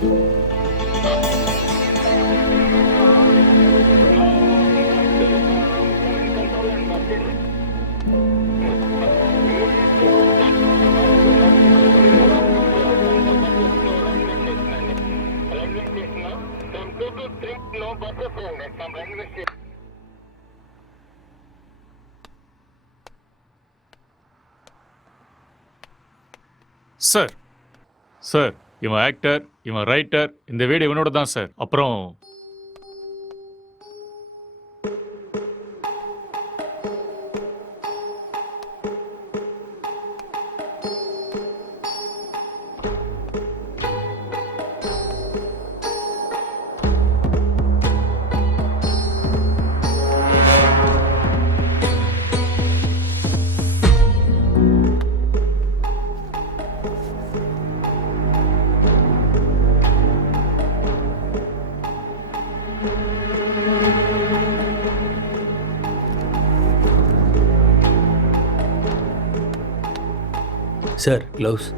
Sir sir இவன் actor, இவன் writer, இந்த வீடு இவனோட தான் சார். அப்புறம் சார் க்ளவுஸ்.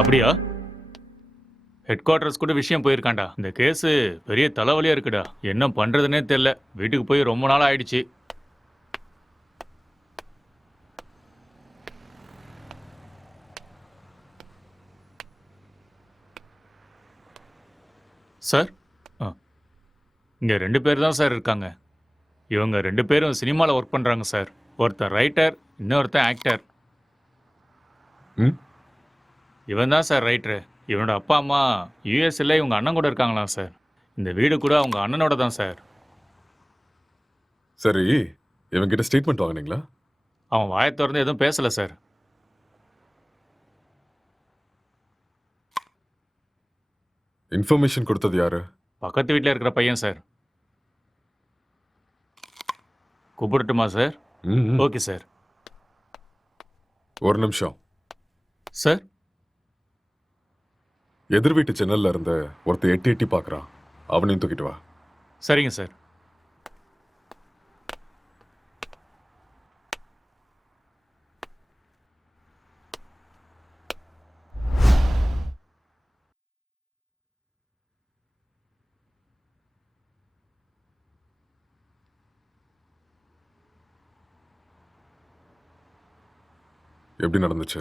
அப்படியா? ஹெட் குவார்ட்டர்ஸ் கூட விஷயம் போயிருக்காண்டா. இந்த கேஸ் பெரிய தலைவலியா இருக்குடா. என்ன பண்றதுன்னே தெரியல. வீட்டுக்கு போய் ரொம்ப நாள் ஆயிடுச்சு. சார், இங்க 2 பேர் தான் சார் இருக்காங்க. இவங்க 2 பேரும் சினிமாவில் ஒர்க் பண்றாங்க சார். ஒருத்தர் ரைட்டர், இன்னொருத்தன் ஆக்டர். ம் இவன் தான் சார் ரைட்டரு. இவனோட அப்பா அம்மா யூஎஸ்ல இவங்க அண்ணன் கூட இருக்காங்களாம் சார். இந்த வீடு கூட அவங்க அண்ணனோட தான் சார். சரி, இவன்கிட்ட ஸ்டேட்மெண்ட் வாங்குனீங்களா? அவன் வாயை திறந்து எதுவும் பேசல சார். இன்ஃபர்மேஷன் கொடுத்தது யாரு? பக்கத்து வீட்டில் இருக்கிற பையன் சார். கூப்பிடட்டுமா சார்? ம், ம். Okay sir. ஒரு நிமிஷம். சார், எதிர் வீட்டு ஜன்னல்ல இருந்து ஒருத்தர் எட்டி எட்டி பார்க்கறான். அவனையும் தூக்கிட்டு வா. சரிங்க சார். எப்படி நடந்துச்சு?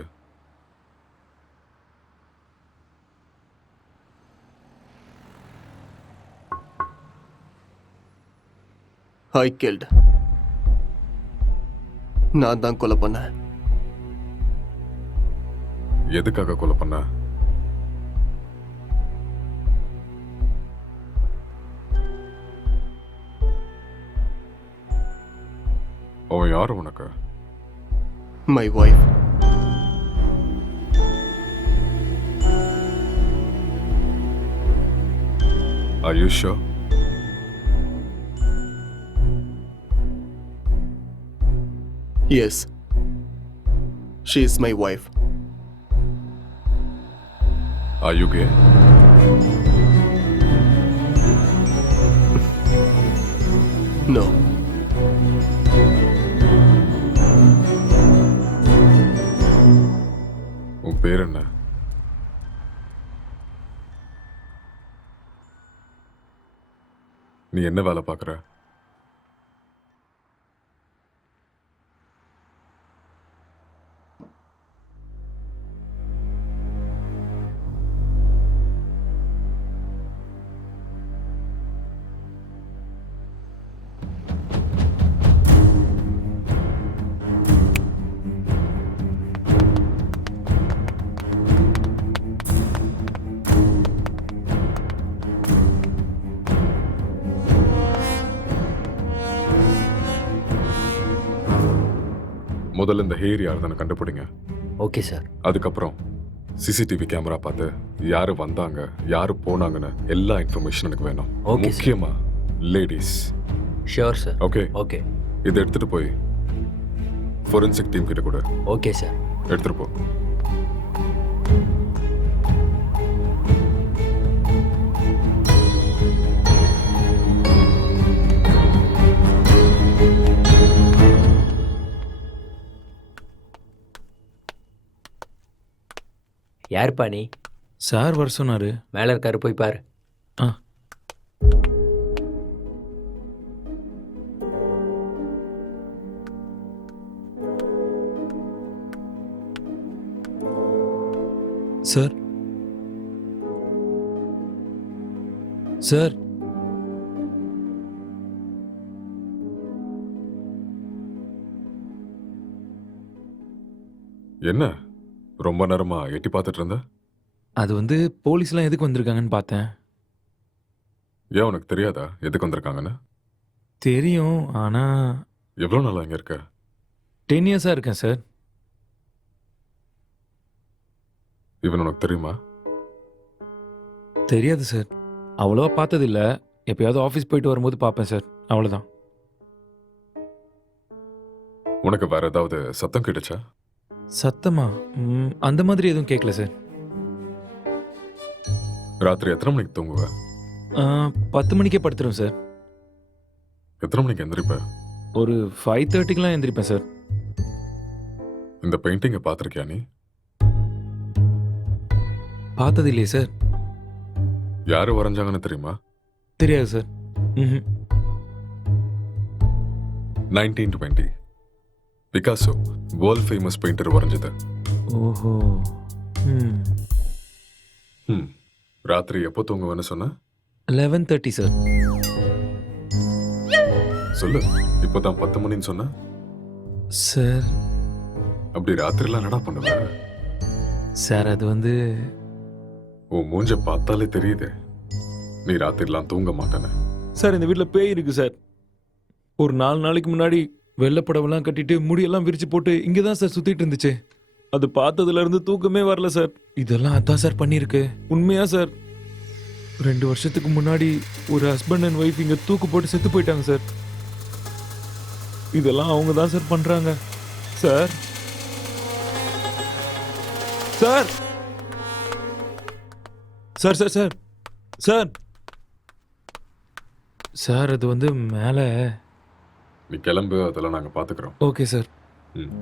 ஐ கில்ட். நான் தான் கொலை பண்ணேன். எதுக்காக கொலை பண்ண? அவன் யாரு உனக்கு? My wife. Are you sure? Yes. She is my wife. Are you gay? No. உன் பேர் என்ன? நீ என்ன வேலை பார்க்குற? முதல்ல இந்த ஹேர் யாருன்னு கண்டுபிடிங்க. Okay sir. அதுக்கப்புறம் சிசிடிவி கேமரா பார்த்து யாரு வந்தாங்க, யாரு போனாங்கன்னு எல்லா இன்ஃபர்மேஷன் எனக்கு வேணும். Okay, sir. முக்கியமா ladies. Sure sir. Okay, okay. இதை எடுத்துட்டு போய் ஃபோரன்சிக் டீம் கிட்ட கூட ஓகே சார். எடுத்துட்டு போ. யாருப்பா நீ? சார் வர சொன்னாரு. மேலே இருக்காரு, போய் பாரு. ஆ. சார், சார், என்ன ரொம்ப நேரமா எட்டி பார்த்துட்டு இருந்த? அது வந்து போலீஸ்லாம் எதுக்கு வந்திருக்காங்கன்னு பார்த்தேன். ஏன் உனக்கு தெரியாதா எதுக்கு வந்திருக்காங்கன்னு? தெரியும், ஆனால் எவ்வளோ நாளா இங்க இருக்க? 10 இயர்ஸாக இருக்கேன் சார். இவன் உனக்கு தெரியுமா? தெரியாது சார். அவ்வளோவா பார்த்ததில்ல. எப்பயாவது ஆஃபீஸ் போயிட்டு வரும்போது பார்ப்பேன் சார், அவ்வளோதான். உனக்கு வேற ஏதாவது சத்தம் கேட்டுச்சா? சத்தமா? அந்த மாதிரி எதுவும் கேட்கல சார். ராத்திரி எத்தனை மணிக்கு தூங்குவ? 10 மணிக்கே படுத்துரும் சார். எத்தனை மணிக்கு எந்திரிப்ப? ஒரு 5:30க்கெலாம் எந்திரிப்பேன் சார். இந்த பெயிண்டிங்கை பார்த்துருக்கியா நீ? பார்த்தது இல்லையே சார். யாரு வரைஞ்சாங்கன்னு தெரியுமா? தெரியாது சார். ம். 1920 பிகாசோ வேர்ல்ட் ஃபேமஸ் பெயிண்டர் வரைஞ்சது. ஓஹோ. ம். ம். ராத்திரி எப்போ தூங்குவேன்னு சொன்ன? 11:30 சார். சொல்லு. இப்போதான் 10 மணின்னு சொன்ன. சார் அப்படி ராத்திரிலாம் என்னடா பண்ணுவ? சார் அது வந்து உன் மூஞ்ச பார்த்தாலே தெரியுது நீ ராத்திரிலாம் தூங்க மாட்டேன்னு. சார் இந்த வீட்டில் பேய் இருக்கு சார். ஒரு 4 நாளைக்கு முன்னாடி வெள்ளைப்படவெல்லாம் கட்டிட்டு முடியெல்லாம் விரிச்சு போட்டு இங்கே தான் சார் சுத்திட்டு இருந்துச்சு. அது பார்த்ததுல இருந்து தூக்கமே வரல சார். இதெல்லாம் அதான் சார் பண்ணியிருக்கு. உண்மையா சார். 2 வருஷத்துக்கு முன்னாடி ஒரு ஹஸ்பண்ட் அண்ட் ஒய்ஃப் இங்க தூக்கு போட்டு செத்து போயிட்டாங்க சார். இதெல்லாம் அவங்க தான் சார் பண்றாங்க sir. Sir sir sir sir sir sir அது வந்து மேலே. நீ கிளம்பு, அதெல்லாம் நாங்க பாத்துக்கிறோம். Okay sir. ம்.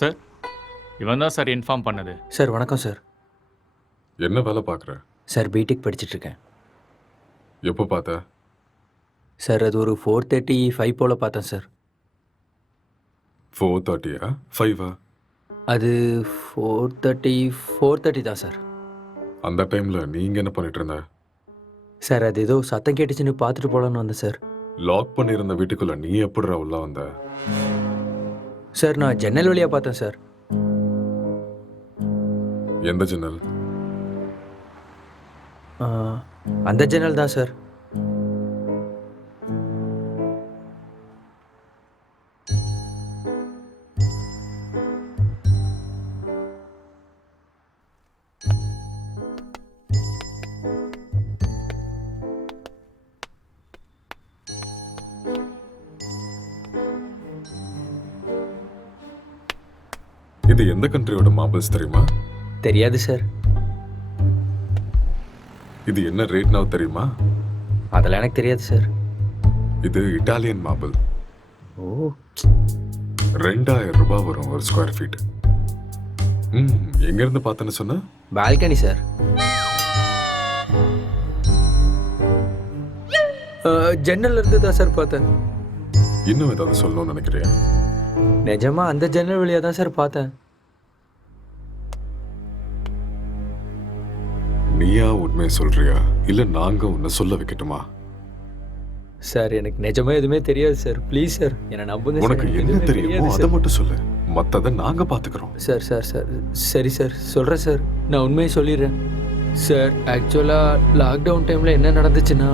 சார் இவன் தான் சார் இன்ஃபார்ம் பண்ணது. சார் வணக்கம் சார். என்ன வேலை பார்க்குற? சார் பிடெக் படிச்சுட்டு இருக்கேன். எப்போ பார்த்த? சார் அது ஒரு 4:35 போல் பார்த்தேன் சார். 4:30 5 அது 4:30 தான் சார். அந்த டைம்ல நீங்க என்ன பண்ணிட்டு இருந்த? சார் அது ஏதோ சத்தம் கேட்டுச்சுன்னு பார்த்துட்டு போகலான்னு வந்தேன் சார். லாக் பண்ணியிருந்த வீட்டுக்குள்ள நீ எப்படிடா உள்ள வந்த? சார் நான் ஜன்னல் வழியாக பார்த்தேன் சார். எந்த ஜன்னல்? ஆ, அந்த ஜன்னல் தான் சார். இது எந்த கண்ட்ரியோட மார்பிள்ஸ் தெரியுமா? தெரியாது சார். இது என்ன ரேட் now தெரியுமா? அதெல்லாம் எனக்கு தெரியாது சார். இது இட்டாலியன் மார்பிள். ஓ 2000 ரூபாய் வரும் ஒரு ஸ்கொயர் ஃபீட். எங்க இருந்து பார்த்தேன்னு சொன்ன? Balcony sir. ஜன்னல் இருந்து தான் சார் பார்த்தேன். இன்னும் ஏதாவது சொல்லணும்னு நினைக்கிறியா? நிஜமா அந்த ஜன்னல் வழியாக தான் சார் பார்த்தேன். நீயா உண்மையை சொல்றியா இல்ல நாங்க உன்னை சொல்ல வைக்கட்டுமா? சார் எனக்கு நிஜமா எதுவுமே தெரியாது சார். ப்ளீஸ் சார் என்னை நம்புங்க சார். உனக்கு எனக்கு என்ன எதுவுமே தெரியுமோ தெரியாது அதை சார். மட்டும் சொல்லு, மத்ததை நாங்க பாத்துக்கிறோம். சார் சார் சார் சரி சார் சொல்கிறேன் சார். நான் உண்மையை சொல்லிடுறேன் சார். ஆக்சுவலாக லாக்டவுன் டைமில் என்ன நடந்துச்சுன்னா,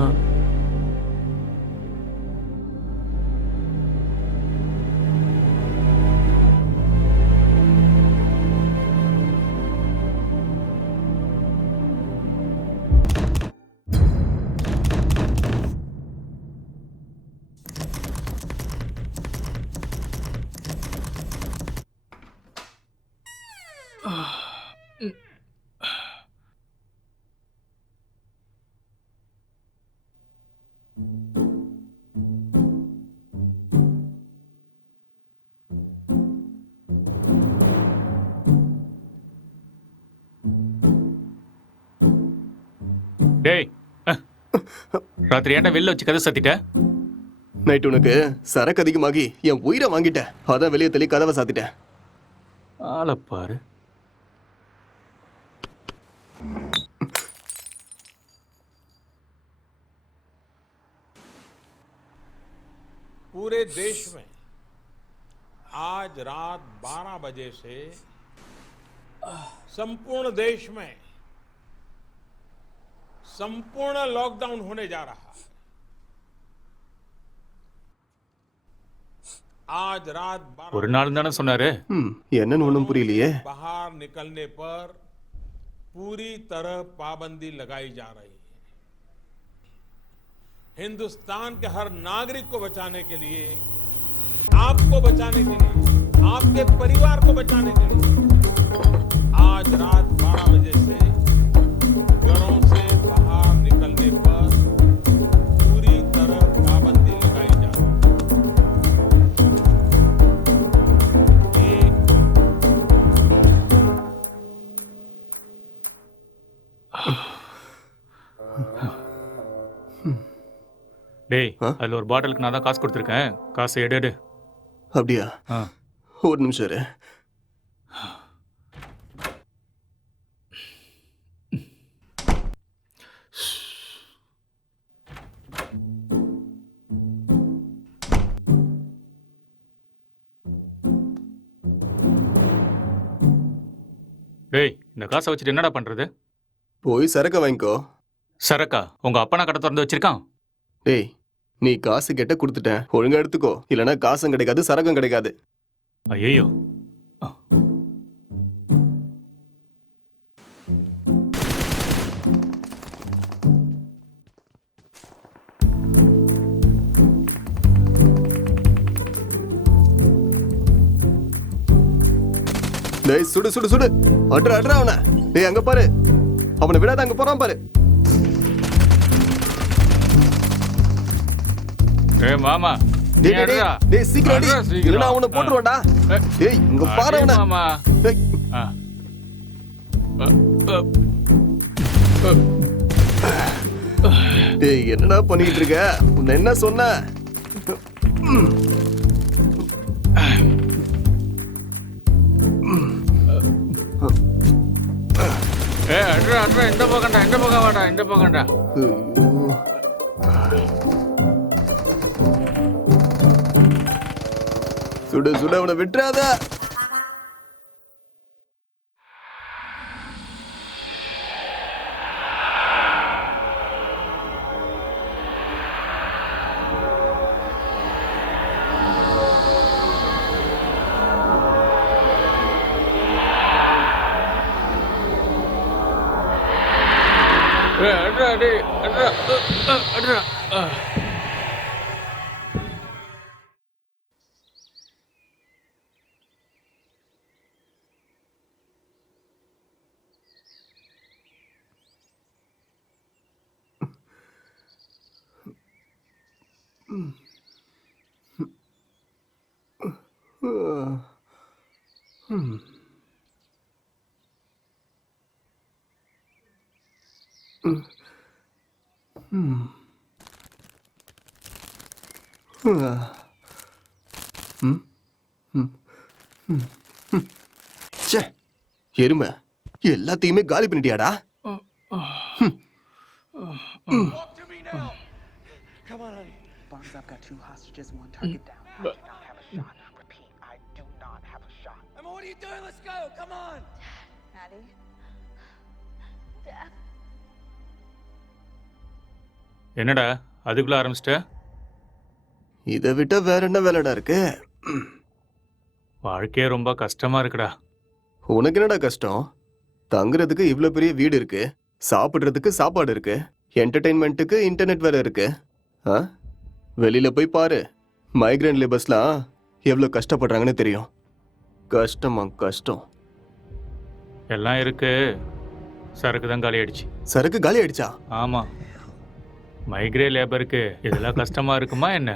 டேய் ராத்திரி ஏன்டா வெளில வச்சு கதை சத்திட்ட? நைட் உனக்கு சரக்கு அதிகமாகி என் உயிரை வாங்கிட்டேன். அதான் வெளியே தள்ளி கதவை சாத்திட்டேன். ஆளப்பாரு. पूरे देश में आज रात 12 बजे से संपूर्ण देश में संपूर्ण लॉकडाउन होने जा रहा है। आज रात 12 ஒரு நாள் தானே சொன்னாரு. என்னன்னு ஒன்றும் புரியலையே. बाहर निकलने पर पूरी तरह पाबंदी लगाई जा रही है। हिंदुस्तान के हर नागरिक को बचाने के लिए, आपको बचाने के लिए, आपके परिवार को बचाने के लिए आज रात 12 बजे டேய் ஆ? அதில் ஒரு பாட்டிலுக்கு நான் தான் காசு கொடுத்துருக்கேன். காசை எடு எடு. அப்படியா? ஆ. ஒரு நிமிஷம் இரு. டேய் இந்த காசை வச்சுட்டு என்னடா பண்றது? போய் சரக்கு வாங்கிக்கோ. சரக்கா உங்க அப்பனா கடை திறந்து வச்சிருக்கான். டேய் நீ காசு கேட்ட கொடுத்துட்டேன், ஒழுங்கா எடுத்துக்கோ. இல்லைன்னா காசும் கிடைக்காது, சரக்கும் கிடைக்காது. ஐயோ. டேய் சுடு சுடு சுடு, அட்ரா அட்ரா அவனை. டேய் அங்க பாரு, அவனை விடாத, அங்க போறான் பாரு. டேய் மாமா நீ டேய் டேய் அடுறா. டேய் சீக்கிரம் அடி, அட்ரா சீக்கிரம். இல்லைன்னா அவனை போட்டுருவான்டா. டேய் இங்க பாரு அடி அவனை. மாமா. டேய் ஆ. அ, அ. டேய் என்னடா பண்ணிட்டு இருக்க? உன்னை என்ன சொன்ன? ஏய் அடுறா அடுறா, இந்த பக்கம்டா, இந்த பக்கம் வாடா, இந்த பக்கம்டா. ஐயோ. சுடு சுடு, அவனை விட்டுறாத. ஏய் அடுறா டேய் அடுறா. அடுறா. ச்சே, எருமை எல்லாத்தையுமே காலி பண்ணிட்டியாடா? Bonds, I've got 2 hostages, 1 target down. I do not have a shot. Repeat, I do not have a shot. Emma, what are you doing? Let's go. Come on. Maddie? Dad? என்னடா அதுக்குள்ள ஆரம்பிச்சிட்ட? இதை விட்டா வேற என்ன வேலைடா இருக்கு? வாழ்க்கையே ரொம்ப கஷ்டமா இருக்குடா. உனக்கு என்னடா கஷ்டம்? தங்குறதுக்கு இவ்ளோ பெரிய வீடு இருக்கு, சாப்பிடுறதுக்கு சாப்பாடு இருக்கு, என்டர்டெயின்மெண்ட்டுக்கு இன்டர்நெட் வேற இருக்கு. ஆ? வெளியில போய் பாரு, மைக்ரேன் லேபர்ஸ்லாம் எவ்வளோ கஷ்டப்படுறாங்கன்னு தெரியும். கஷ்டமா கஷ்டம். எல்லாம் இருக்கு, சரக்கு தான் காலி ஆயிடுச்சு. சரக்கு காலி ஆயிடுச்சா? ஆமா, மைக்ரே லேபருக்கு இதெல்லாம் கஷ்டமா இருக்குமா என்ன?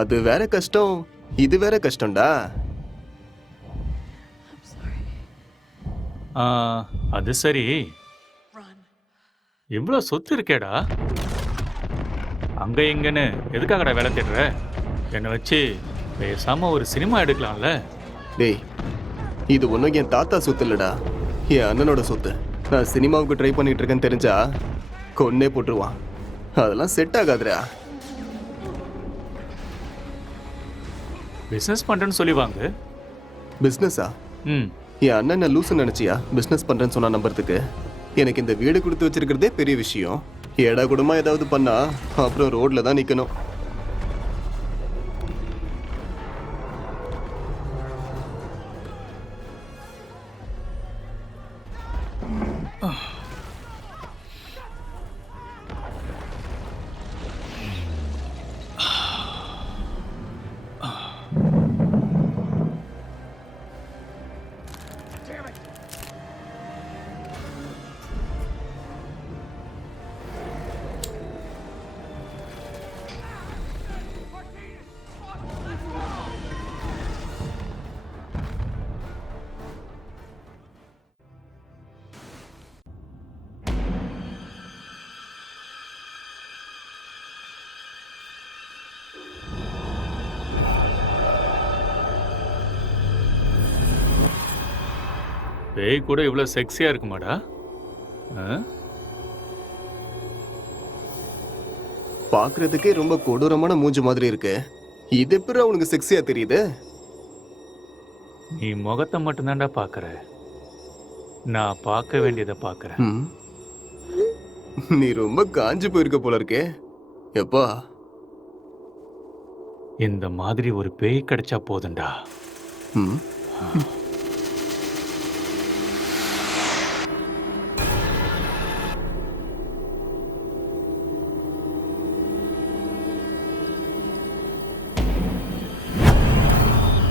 அது வேற கஷ்டம், இது வேற கஷ்டம்டா. I'm sorry. ஆ, அது சரி, Run. இவ்வளோ சொத்து இருக்கேடா, அங்க இங்கன்னு எதுக்காகடா வேலை தேடுற? என்னை வச்சு பேசாம ஒரு சினிமா எடுக்கலாம்ல? டேய் இது ஒன்றும் என் தாத்தா சொத்து இல்லடா, என் அண்ணனோட சொத்து. நான் சினிமாவுக்கு ட்ரை பண்ணிட்டு இருக்கேன்னு தெரிஞ்சா கொன்னே போட்டுருவான். அதெல்லாம் செட் ஆகாதுடா. பிஸ்னஸ் பண்ணுறேன்னு சொல்லி வாங்க. பிஸ்னஸா? ம், என் அண்ணன் என்ன லூசுன்னு நினச்சியா பிஸ்னஸ் பண்ணுறேன்னு சொன்னா நம்புறதுக்கு? எனக்கு இந்த வீடு கொடுத்து வச்சிருக்கிறதே பெரிய விஷயம். ஏடா கூடமா ஏதாவது பண்ணா அப்புறம் ரோட்ல தான் நிற்கணும். பேய் கூட இவ்வளோ செக்ஸியாக இருக்குமாடா? ஆ? பார்க்கறதுக்கே ரொம்ப கொடூரமான மூஞ்சி மாதிரி இருக்கு. இது எப்படி அவனுக்கு செக்ஸியா தெரியுது? நீ முகத்தை மட்டும்தான்டா பார்க்குற. நான் பார்க்க வேண்டியதை பார்க்குறேன். ம். நீ ரொம்ப காஞ்சு போயிருக்க போல இருக்கே. எப்பா இந்த மாதிரி ஒரு பேய் கிடைச்சா போதும்டா. ம்.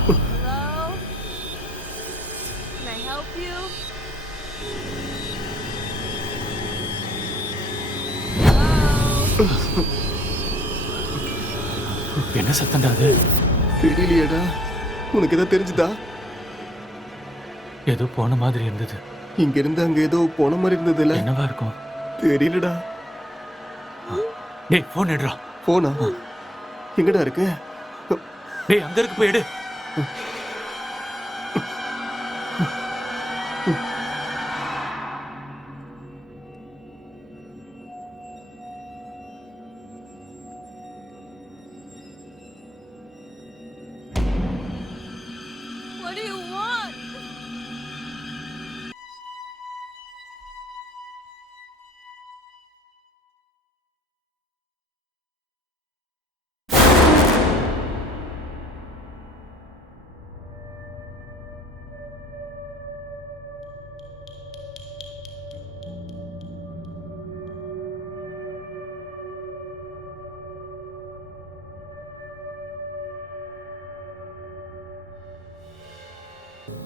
Hello? Can I help you? Hello? என்ன சத்தம்டா அது? தெரியலையேடா. உனக்கு ஏதாவது தெரிஞ்சுதா? ஏதோ போன மாதிரி இருந்தது. இங்க இருந்து அங்க ஏதோ போன மாதிரி இருந்ததுல. என்னவா இருக்கும்? தெரியலடா. டேய் ஃபோன் எடுறா. போனா எங்கடா இருக்கு? டேய் அங்க இருக்கு, போய் எடு. What do you want?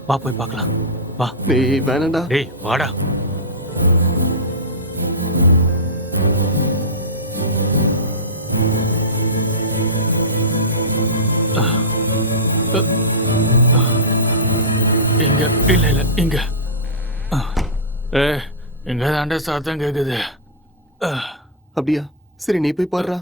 வா போய் பார்க்கலாம். வா. டேய் வேணாண்டா. டேய் வாடா. இங்க இல்ல இல்ல இங்க. இங்க தாண்ட சத்தம் கேக்குது. அப்படியா? சரி நீ போய் பாருடா.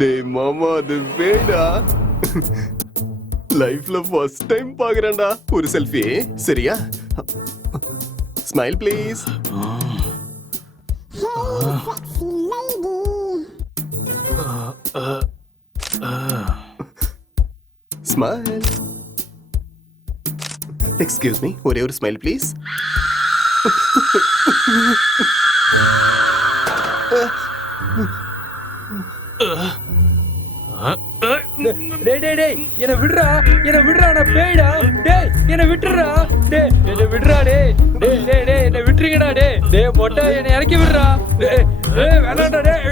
டேய் மாமா, அது வேடா. லைஃப்ல ஃபர்ஸ்ட் டைம் பாக்குறேன்டா. ஒரு செல்ஃபி சரியா? Smile please. Smile. Excuse me, ஒரே ஒரு ஸ்மைல் ப்ளீஸ். டேய் டேய் டேய் என்ன விடுறா, என்ன விடுறா, நான் பேய்டா. டேய் என்ன விட்டுறா. டேய் என்ன விடுறா. டேய் டேய் டேய் டேய் என்ன விட்டுறீங்கடா. டேய் டேய் மொட்டை என்ன இறக்கி விடுறா. டேய் டேய் வேணாம்டா. டேய்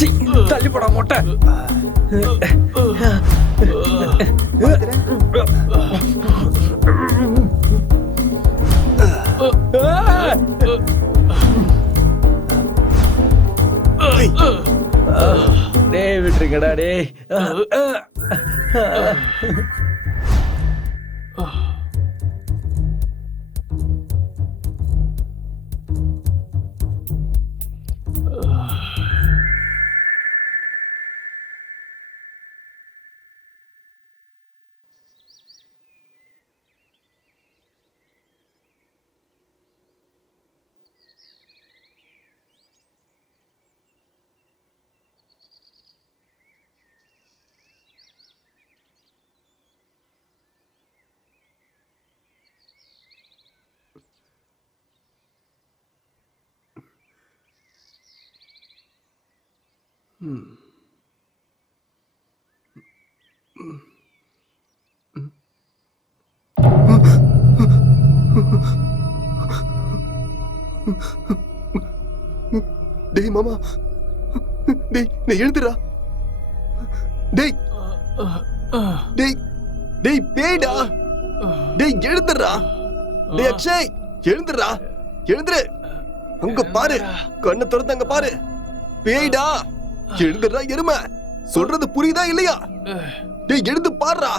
சீ, தள்ளி போடா மொட்டை. டேய் விட்டுருங்கடா. டேய் டேய் மாமா, டேய் டேய் எழுந்துடா. டேய் டேய் டேய் பேய்டா. டேய் எழுந்துடா. டேய் அக்ஷய் எழுந்துடா. எழுந்துரு. அங்க பாரு, கண்ணை திறந்து அங்க பாரு, பேய்டா. எழுந்துடா எருமை, சொல்றது புரியுதா இல்லையா? டேய் எழுந்து பாருடா.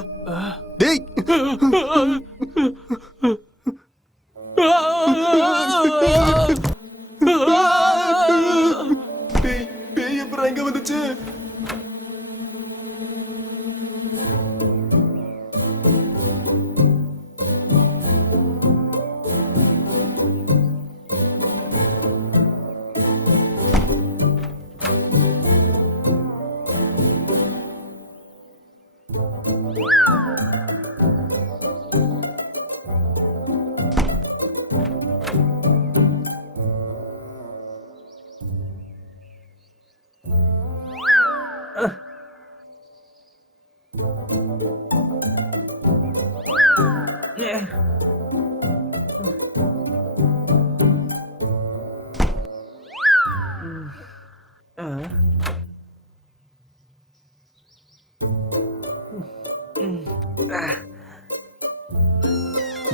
டேய் பேய் பேய் எப்பறம் எங்க வந்துச்சு?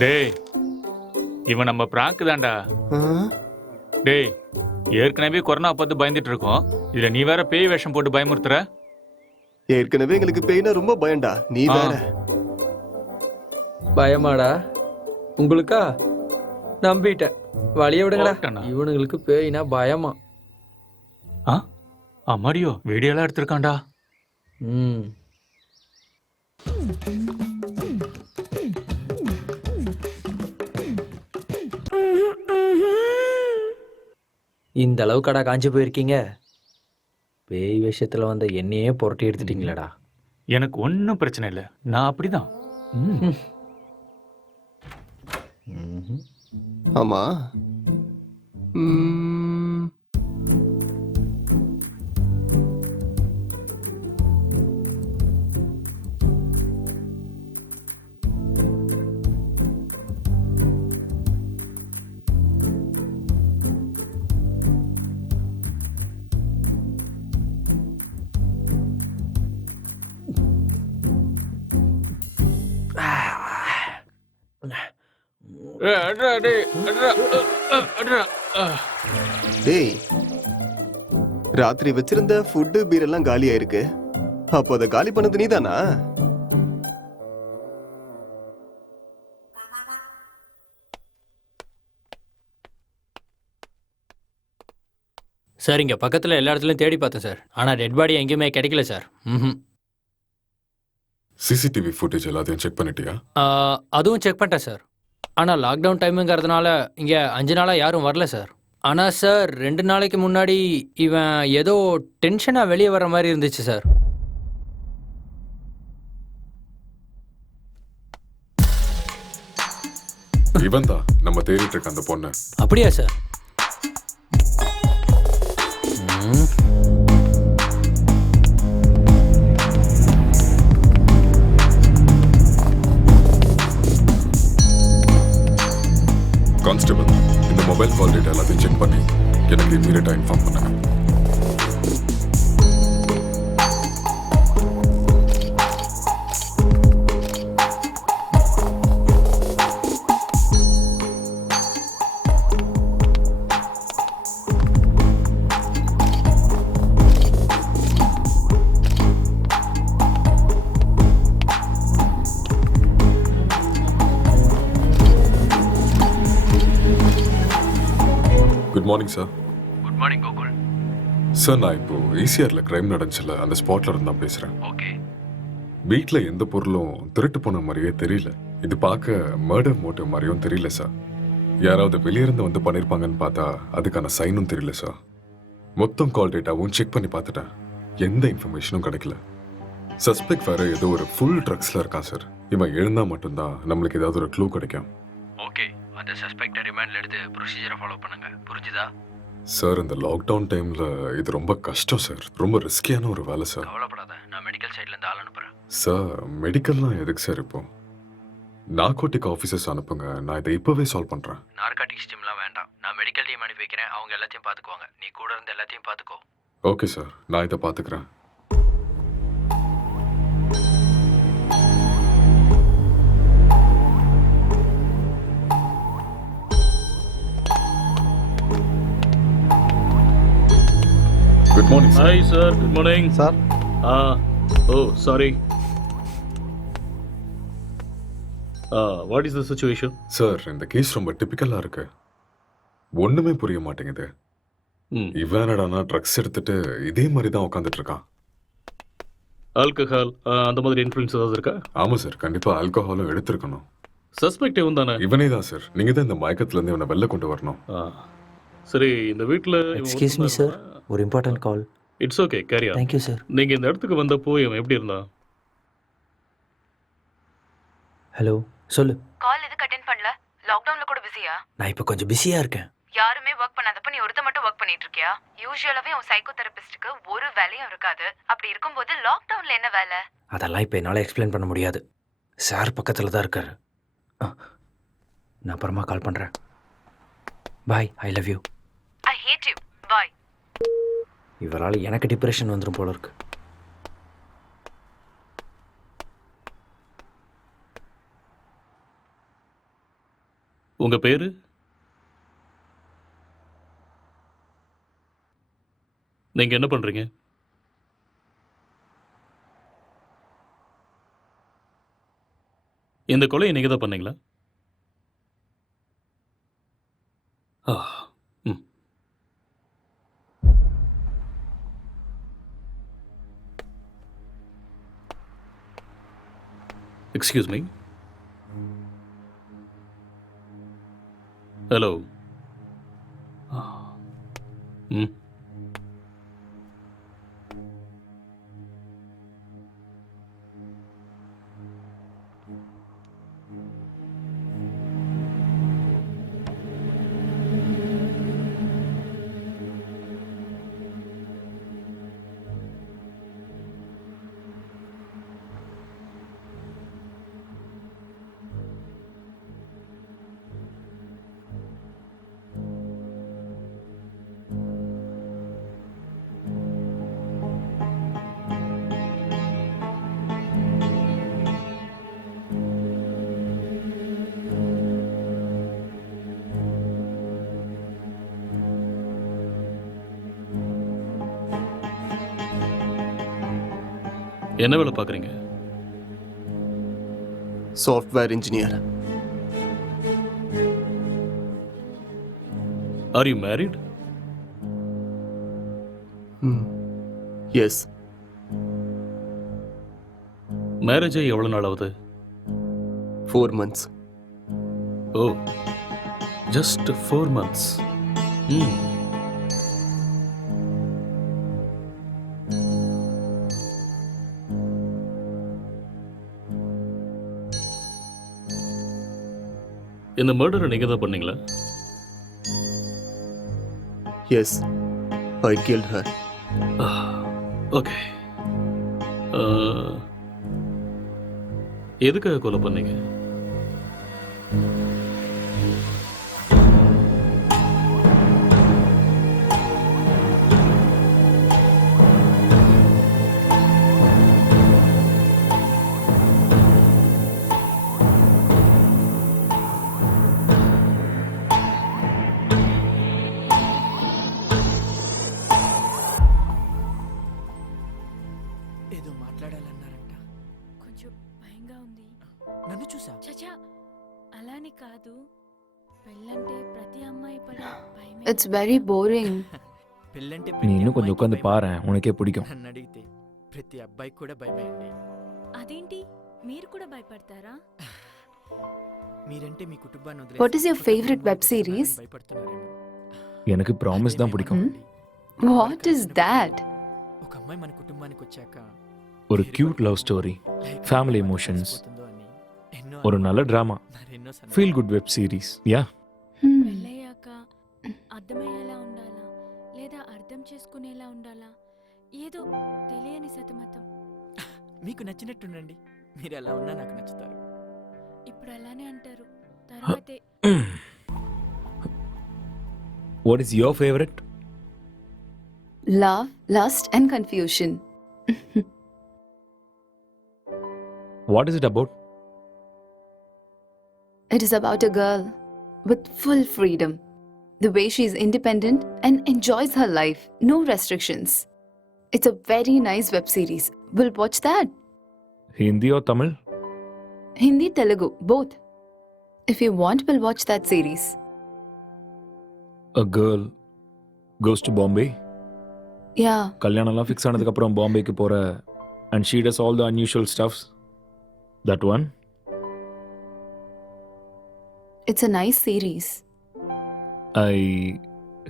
டேய் இவன் நம்ம பிராங்க் தான்டா. ஆ? டேய் ஏற்கனவே கொரோனா பார்த்து பயந்துட்டு இருக்கோம், இதுல நீ வேற பேய் வேஷம் போட்டு பயமுறுத்துற. ஏற்கனவே எங்களுக்கு பேய்னா ரொம்ப பயம்டா, நீ வேற. பயமாடா உங்களுக்கா? நம்பிட்டேன், வழிய விடுங்கடா. போட்டேனா? இவனுங்களுக்கு பேய்னா பயமா? அம்மாடியோ வீடியோலாம் எடுத்திருக்கான்டா. ம். இந்த அளவுக்கடா காஞ்சி போயிருக்கீங்க? பேய் விஷயத்துல வந்த என்னையே புரட்டி எடுத்துட்டீங்களடா. எனக்கு ஒன்றும் பிரச்சனை இல்லை, நான் அப்படிதான். ஆமா. டேய் ராத்திரி வச்சிருந்த ஃபுட்டு பீர் எல்லாம் காலி ஆயிருக்கு. அப்போ அதை காலி பண்ணது நீதானா? சார் இங்கே பக்கத்தில் எல்லா இடத்துலையும் தேடி பார்த்தேன் சார், ஆனால் டெட் பாடி எங்கேயுமே கிடைக்கல சார். சிசிடிவி ஃபுட்டேஜ் எல்லாத்தையும் செக் பண்ணிட்டியா? அதுவும் செக் பண்ணிட்டேன் சார். ஆனால் லாக்டவுன் டைமுங்கிறதுனால இங்கே 5 நாளாக யாரும் வரல சார். ஆனால் சார் 2 நாளைக்கு முன்னாடி இவன் ஏதோ டென்ஷனாக வெளியே வர மாதிரி இருந்துச்சு சார். இவன் தான் நம்ம தேடிட்டு இருக்க அந்த பொண்ணு. அப்படியா சார்? கான்ஸ்டபிள், இந்த மொபைல் கால் டேட்டா எல்லாத்தையும் செக் பண்ணி எனக்கு இமீடியட்டா இன்ஃபார்ம் பண்ணுங்க. Good morning sir. Good morning Gokul. Sir நான் இப்போ ஈசிஆர்ல கிரைம் நடந்துச்சுல, அந்த ஸ்பாட்ல இருந்து தான் பேசுறேன். ஓகே. வீட்டில் எந்த பொருளும் திருட்டு போன மாதிரியே தெரியல. இது பார்க்க மர்டர் மோட்டிவ் மாதிரியும் தெரியல சார். யாராவது வெளியிருந்து வந்து பண்ணியிருப்பாங்கன்னு பார்த்தா அதுக்கான சைனும் தெரியல சார். மொத்தம் கால் டேட்டாவும் செக் பண்ணி பார்த்துட்டேன், எந்த இன்ஃபர்மேஷனும் கிடைக்கல. சஸ்பெக்ட் வேற ஏதோ ஒரு ஃபுல் ட்ரக்ஸ்ல இருக்கான் சார். இவன் எழுந்தா மட்டும்தான் நம்மளுக்கு ஏதாவது ஒரு க்ளூ கிடைக்கும். ஓகே, அந்த சஸ்பெக்டை ரிமாண்ட்ல எடுத்து ப்ரொசீஜரை ஃபாலோ பண்ணுங்க, புரிஞ்சுதா? சார் இந்த லாக்டவுன் டைம்ல இது ரொம்ப கஷ்டம் சார், ரொம்ப ரிஸ்கியான ஒரு வேலை சார். கவலைப்படாத, நான் மெடிக்கல் சைட்லேருந்து ஆள் அனுப்புகிறேன். சார் மெடிக்கல்லாம் எதுக்கு சார் இப்போ? நார்கோட்டிக் ஆஃபீஸர்ஸ் அனுப்புங்க, நான் இதை இப்போவே சால்வ் பண்ணுறேன். நார்காட்டிக்ஸ் டீம்லாம் வேண்டாம், நான் மெடிக்கல் டீம் அனுப்பி வைக்கிறேன், அவங்க எல்லாத்தையும் பார்த்துக்குவாங்க. நீ கூட இருந்து எல்லாத்தையும் பார்த்துக்கோ. ஓகே சார், நான் இதை பார்த்துக்கிறேன். Good morning sir. Hi sir, good morning sir oh sorry. What is the situation? Sir இந்த கேஸ் ரொம்ப டிபிக்கலா இருக்கு. ஒண்ணுமே புரிய மாட்டேங்குது. இவன் என்னடானா ட்ரக்ஸ் எடுத்துட்டு இதே மாதிரி தான் உட்காந்துட்டு இருக்கான். ஆல்கஹால் அந்த மாதிரி இன்ஃப்ளூயன்ஸ் ஏதாவது இருக்கா? ஆமா சார், கண்டிப்பா ஆல்கஹாலும் எடுத்திருக்கணும். சஸ்பெக்ட் இவன் தானே? இவனே தான் சார். நீங்க தான் இந்த மயக்கத்துல இருந்து இவனை வெளில கொண்டு வரணும். சரி, இந்த வீட்டில் எக்ஸ்கியூஸ் மீ சார், ஒரு important call. It's okay, carry on. Thank you sir. நீங்க இந்த இடத்துக்கு வந்தப்போ இவன் எப்படி இருந்தான்? ஹலோ, சொல்லு. கால் எதுக்கு அட்டென்ட் பண்ணல? லாக்டவுன்ல கூட பிஸியா? நான் இப்போ கொஞ்சம் பிஸியாக இருக்கேன். யாருமே ஒர்க் பண்ணாதப்ப நீ ஒருத்த மட்டும் ஒர்க் பண்ணிட்டு இருக்கியா? யூசுவலாவே உன் சைக்கோ தெரபிஸ்டுக்கு ஒரு வேலையும் இருக்காது. அப்படி இருக்கும்போது லாக்டவுன்ல என்ன வேலை? அதெல்லாம் இப்போ என்னால் எக்ஸ்பிளைன் பண்ண முடியாது. சார் பக்கத்தில் தான் இருக்காரு. நான் அப்புறமா கால் பண்ணுறேன். Bye, I love you. I hate you. Bye. இவரால் எனக்கு டிப்ரெஷன் வந்துடும் போல இருக்கு. உங்க பேரு? நீங்க என்ன பண்றீங்க? இந்த கொலையை நீங்க தான் பண்ணீங்களா? Excuse me. ஹலோ. என்ன வேலை பார்க்குறீங்க? Software engineer. Are you married? Yes. Marriage ஆகி எவ்வளோ நாள் ஆகுது? 4 months. ஓ, ஜஸ்ட் 4 months. இந்த மர்டரை நீங்க தான் பண்ணீங்களா? எஸ், ஐ கில்ட் ஹர். ஓகே. எதுக்காக கொலை பண்ணீங்க? ఏదో మాట్లాడాలన్నారంట. కొంచెం భయంగా ఉంది. నన్ను చూసా? చచా, అలాని కాదు. పెళ్ళంటే ప్రతి అమ్మాయి పడే భయమే. It's very boring. పెళ్ళంటే நீ இன்னும் கொஞ்சம் உட்காந்து பாரு, உனக்கே பிடிக்கும். నన్ను అడిగితే ప్రతి అబ్బాయికి కూడా భయమే అండి. అదేంటి, మీరు కూడా భయపడతారా? మీరంటే మీ కుటుంబాన్ని వదిలేసి What is your favorite web series? భయపడుతున్నారేమో. எனக்கு ப்ராமிஸ் தான் பிடிக்கும். What is that? ఒక అమ్మాయి మన కుటుంబానికి వచ్చాక ஒரு cute love story, family emotions, ஒரு நல்ல drama, feel good web series. Yeah. పెళ్ళయ్యాక అర్థమయ్యేలా ఉండాలా లేదా అర్థం చేసుకునేలా ఉండాలా? ఏదో తెలియని సతమతం. మీకు నచ్చినట్టుండండి. మీరు ఎలా ఉన్నా నాకు నచ్చుతారు. ఇప్పుడు అలానే అంటారు, తర్వాతే What is your favorite? Love, lust and confusion. What is it about? It is about a girl with full freedom, The way she is independent and enjoys her life. No restrictions. It's a very nice web series. We'll watch that. Hindi or Tamil? Hindi, Telugu, both. If you want, we'll watch that series. A girl goes to Bombay. Yeah, கல்யாணம்லாம் fix ஆனதுக்கு அப்புறம் பாம்பேக்கு போற and she does all the unusual stuffs. That one? it's a nice series. I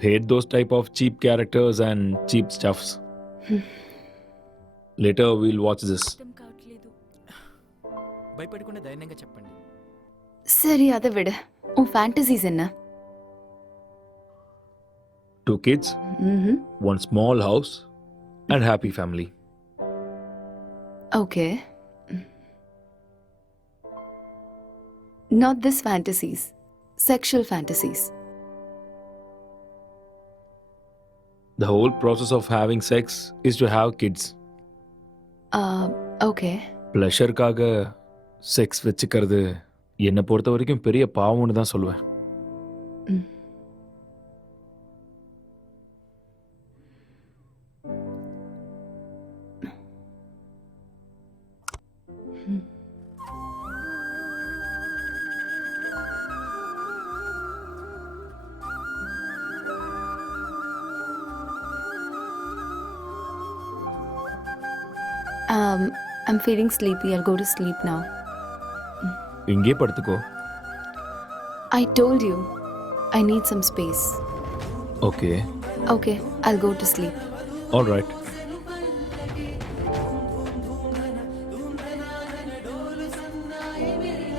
hate those type of cheap characters and cheap stuffs. Later we'll watch this. అర్థం కావట్లేదు భయపడకుండా ధైర్యంగా చెప్పండి சரி அதை விடு உன் ஃபேண்டசிஸ் என்ன 2 kids, ம் one small house and happy family. Okay. Not this fantasies. Sexual fantasies. The whole process of having sex is to have kids. Okay. ப்ளஷருக்காக செக்ஸ் வச்சுக்கிறது என்னை பொறுத்த வரைக்கும் பெரிய பாவம்னு தான் சொல்லுவேன். I'm feeling sleepy. I'll go to sleep now. இங்கே படுத்துக்கோ. I told you. I need some space. Okay. Okay, I'll go to sleep. All right.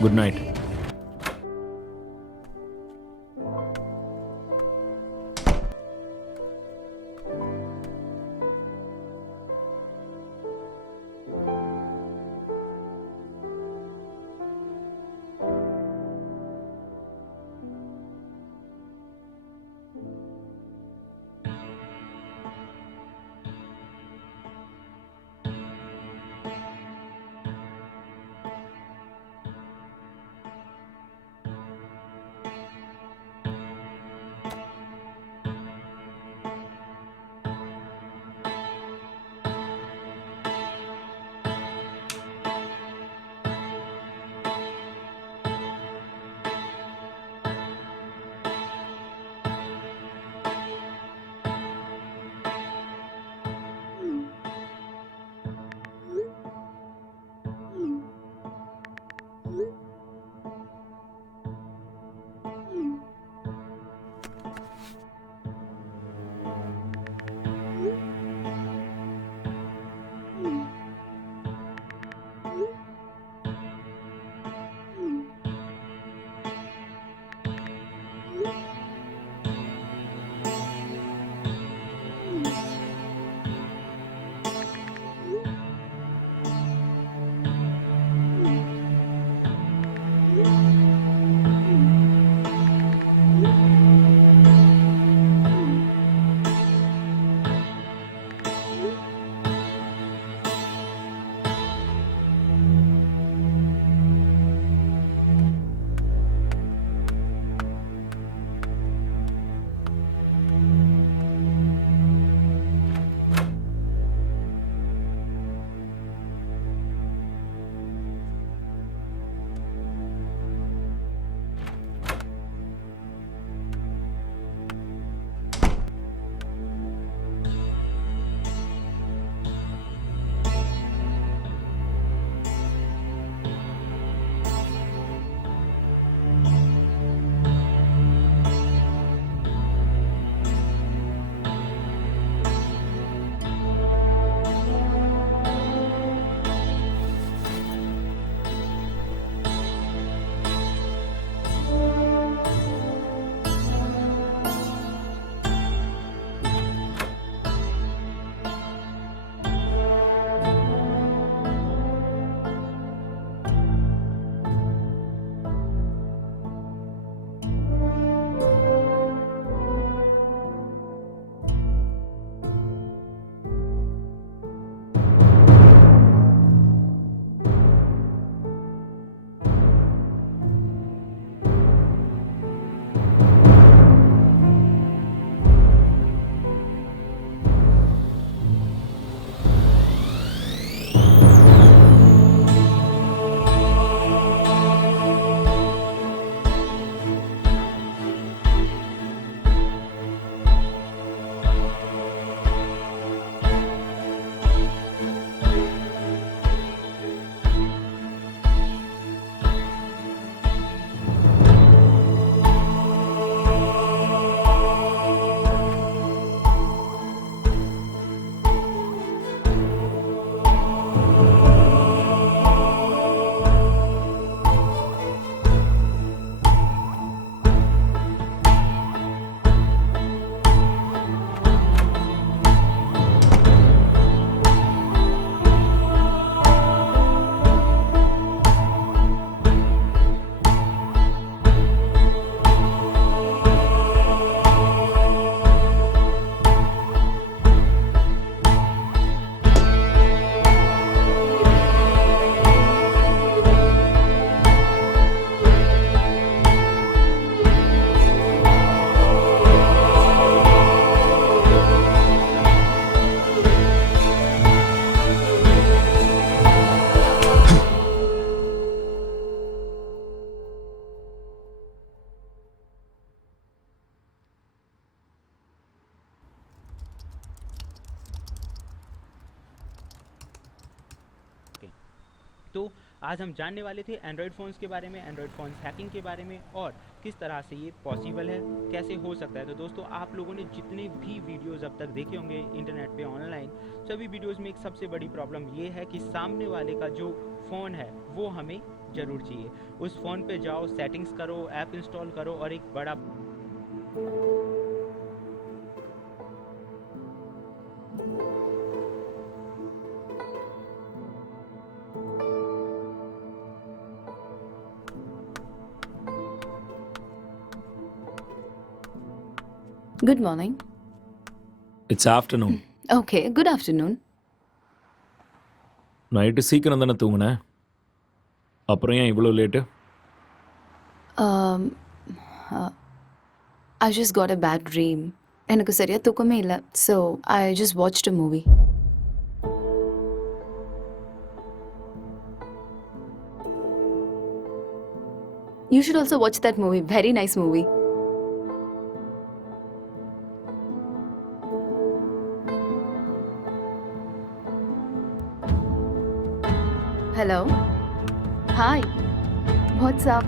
Good night. तो आज हम जानने वाले थे एंड्रॉयड फ़ोन्स के बारे में, एंड्रॉयड फ़ोन्स हैकिंग के बारे में और किस तरह से ये पॉसिबल है, कैसे हो सकता है। तो दोस्तों आप लोगों ने जितने भी वीडियोस अब तक देखे होंगे इंटरनेट पे ऑनलाइन, सभी वीडियोस में एक सबसे बड़ी प्रॉब्लम ये है कि सामने वाले का जो फ़ोन है वो हमें ज़रूर चाहिए। उस फ़ोन पे जाओ, सेटिंग्स करो, ऐप इंस्टॉल करो और एक बड़ा Good morning. It's afternoon. Okay, good afternoon. Night சீக்கிரம் தானே தூங்குனேன், அப்புறம் ஏன் இவ்வளோ late? Um, I just got a bad dream. எனக்கு சரியா தூக்கமே இல்ல. So, I just watched a movie. You should also watch that movie. Very nice movie. Hello. Hi. What's up?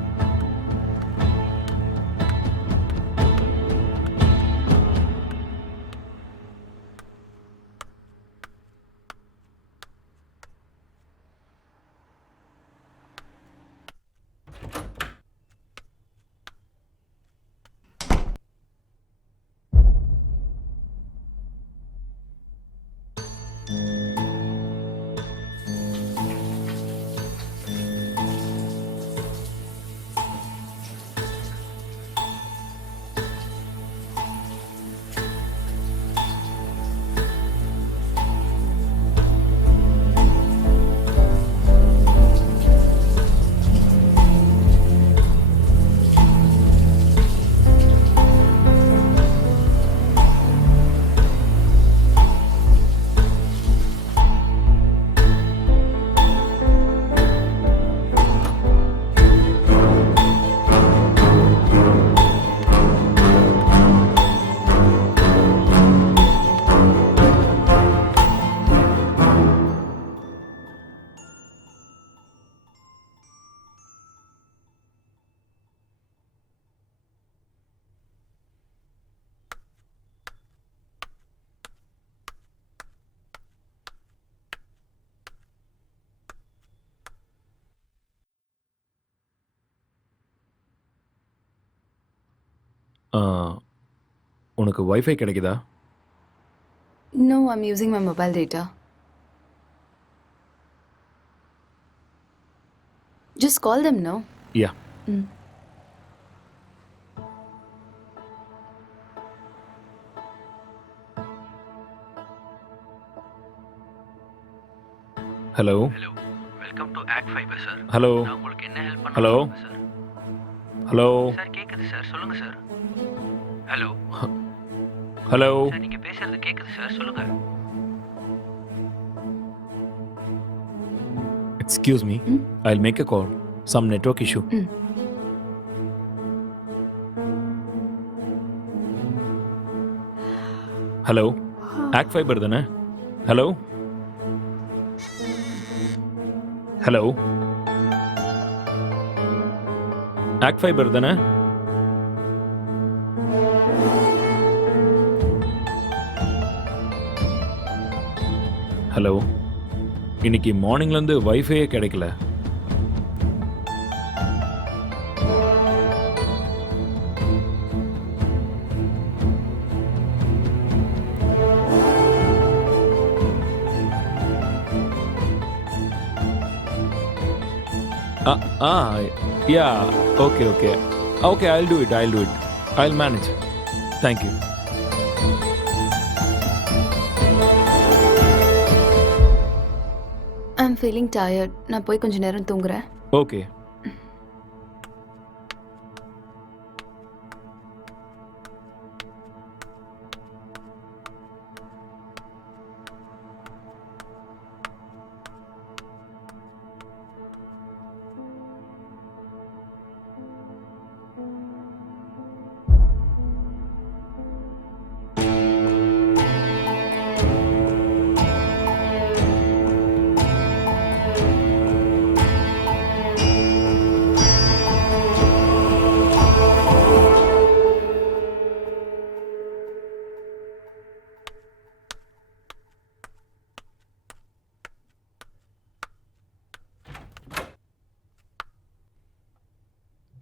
உனக்கு வைஃபை கிடைக்குதா? No, I'm using my mobile data. Just call them, no? Yeah. Mm. Hello. Hello, welcome to act fibre sir. Hello. நான் உங்களுக்கு என்ன help hello. பண்ணணும் sir? Hello. Sir கேக்குது sir, சொல்லுங்க sir. Hello hello. Sir, நீங்க பேசுறது கேக்குது சார், சொல்லுங்க. Excuse me, I'll make a call. Some network issue. Hello, act fibre தானே? ஹலோ ஹலோ, ஆக்ட் ஃபைபர் தானே? ஹலோ, இன்னைக்கு மார்னிங்லேருந்து வைஃபையே கிடைக்கல. Yeah, okay. Okay, I'll do it. I'll manage. Thank you. I'm feeling tired. நான் போய் கொஞ்ச நேரம் தூங்குறேன். Okay.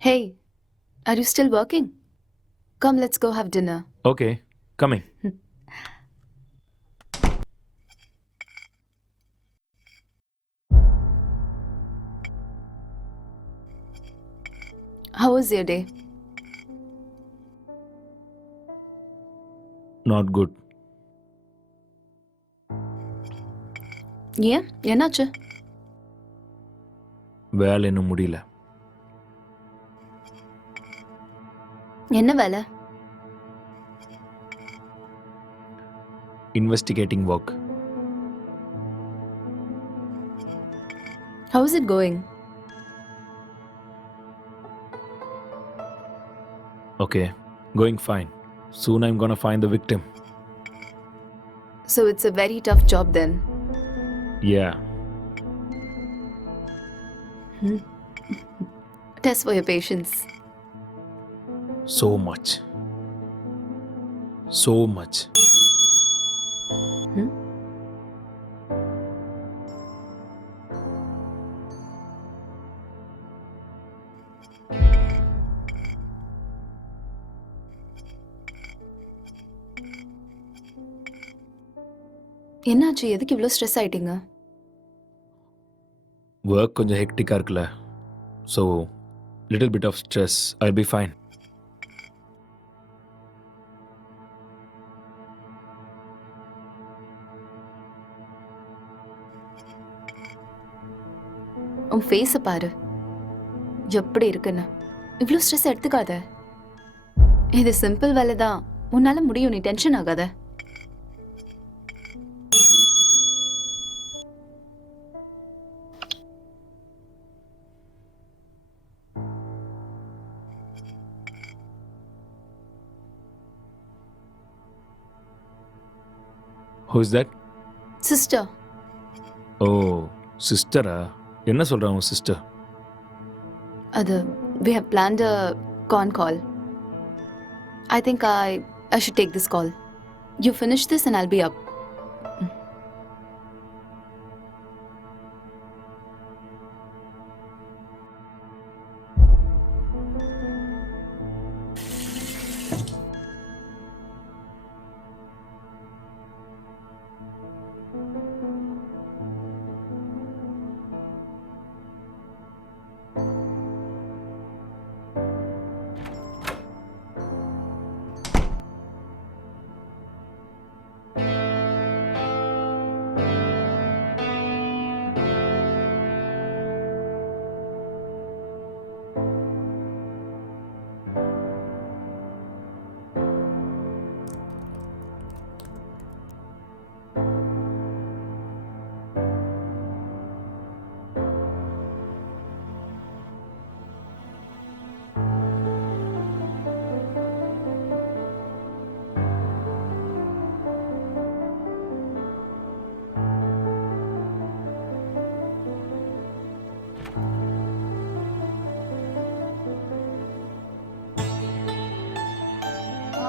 Hey, are you still working? Come, let's go have dinner. Okay coming. How was your day? Not good. ஏன் என்னாச்சு? வேலை இன்னும் முடியல. என்ன வேலை? Investigating work. How is it going? Okay, going fine. Soon I'm gonna find the victim. So it's a very tough job then. Yeah. Test for your patience. So much. So much. என்னாச்சு? எதுக்கு இவ்வளோ stress ஆயிட்டீங்க? Work கொஞ்சம் ஹெக்டிக்காக இருக்குல்ல, so little bit of stress. I be fine. உன் ஃபேஸை பாரு, எப்படி இருக்குன்னு. இவ்வளோ ஸ்ட்ரெஸ் எடுத்துக்காத. இது சிம்பிள் வேலை தான், உன்னால முடியும். நீ டென்ஷன் ஆகாத. Who is that? சிஸ்டர். ஓ சிஸ்டரா? என்ன சொல்கிறா உன் சிஸ்டர்? அது we have planned a con call. I think I should take this call. You finish this and I'll be up.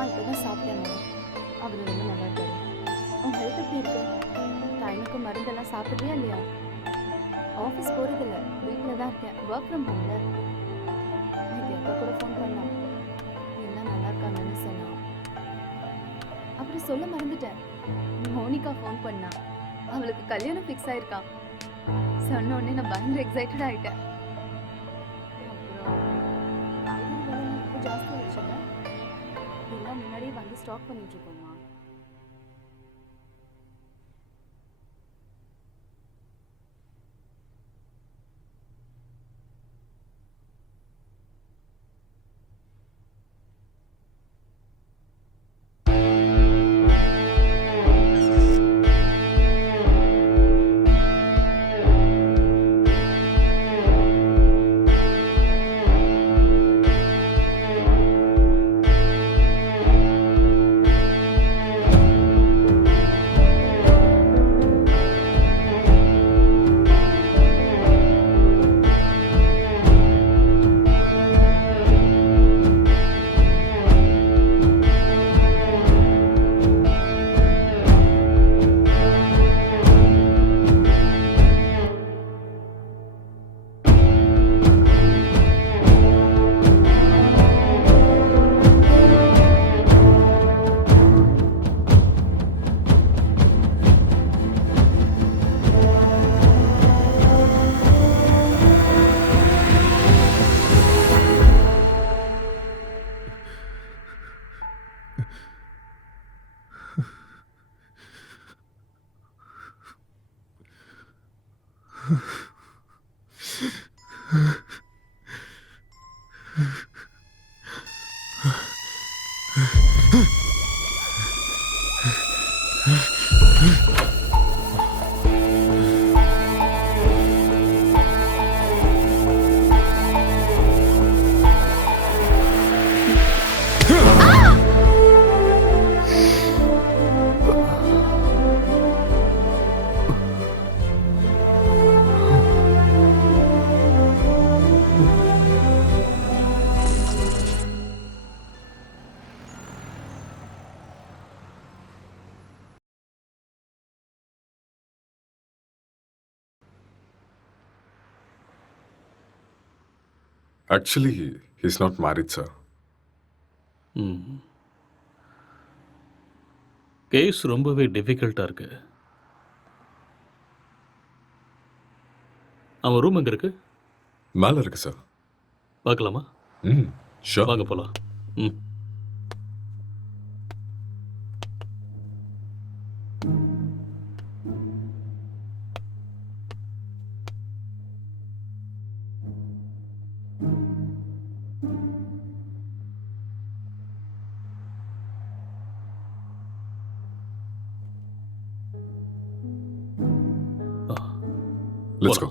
இப்பதான் சாப்பிட்டேன். அவர் ரொம்ப நல்லா இருக்காரு. உன் ஹெல்த் எப்படி இருக்கு? டைமுக்கு மருந்தெல்லாம் சாப்பிட்றியா இல்லையா? ஆஃபீஸ் போகிறதில்ல, வீட்டில் தான் இருக்கேன். ஒர்க் ஃப்ரம் ஹோம்ல. இது அக்கா கூட ஃபோன் பண்ணான். எல்லாம் நல்லா இருக்காங்கன்னு சொன்னான். அப்புறம் சொல்ல மறந்துட்டேன், மோனிகா ஃபோன் பண்ணா. அவளுக்கு கல்யாணம் ஃபிக்ஸ் ஆயிருக்கான். சொன்ன உடனே நான் பயங்கர எக்ஸைட்டட் ஆகிட்டேன். அப்புறம் காய்கறி விலை இப்போ ஜாஸ்தி ஆயிடுச்சுல்ல, எல்லாம் முன்னாடியே வந்து ஸ்டாக் பண்ணிட்டு இருக்கோம்மா. Actually he's not married sir. Case ரொம்பவே டிஃபிகல்ட்டாக இருக்கு. அவன் ரூம் எங்கே இருக்கு? மேலே இருக்கு சார். பார்க்கலாமா? ஷோர். வாங்க போகலாம். ம். Let's go.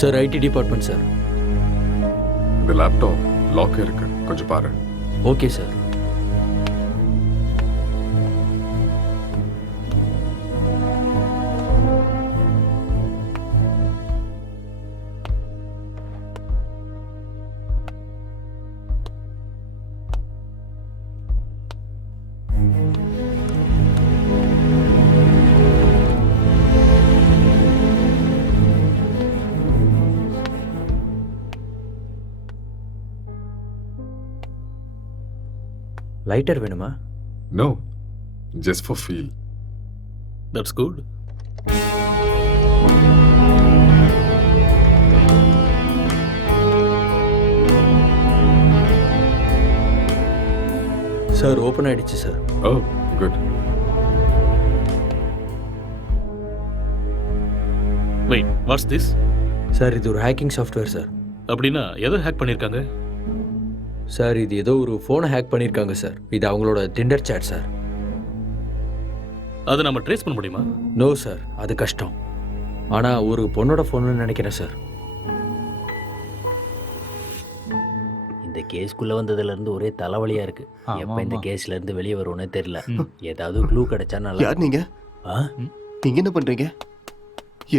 Sir IT department sir. இந்த லேப்டாப் லாக் இருக்கு, கொஞ்சம் பாரு. Okay sir. லைட்டர் வேணுமா? No, just for feel. That's good. Sir open ஆயிடுச்சு sir. Oh good. Wait, what's this? Sir இது ஒரு ஹேக்கிங் சாஃப்ட்வேர் சார். அப்படின்னா எதை ஹேக் பண்ணியிருக்காங்க? சார் இது ஏதோ ஒரு ஃபோனை ஹேக் பண்ணியிருக்காங்க சார். இது அவங்களோட டிண்டர் சேட் சார். அதை நம்ம ட்ரேஸ் பண்ண முடியுமா? நோ சார், அது கஷ்டம். ஆனால் ஒரு பொண்ணோட ஃபோன்னு நினைக்கிறேன் சார். இந்த கேஸ்க்குள்ள வந்ததுல இருந்து ஒரே தலைவலியா இருக்கு. எப்ப இந்த கேஸ்ல இருந்து வெளியே வருவோனே தெரியல. ஏதாவது க்ளூ கிடைச்சா நல்லா. யார் நீங்க? நீங்க என்ன பண்றீங்க?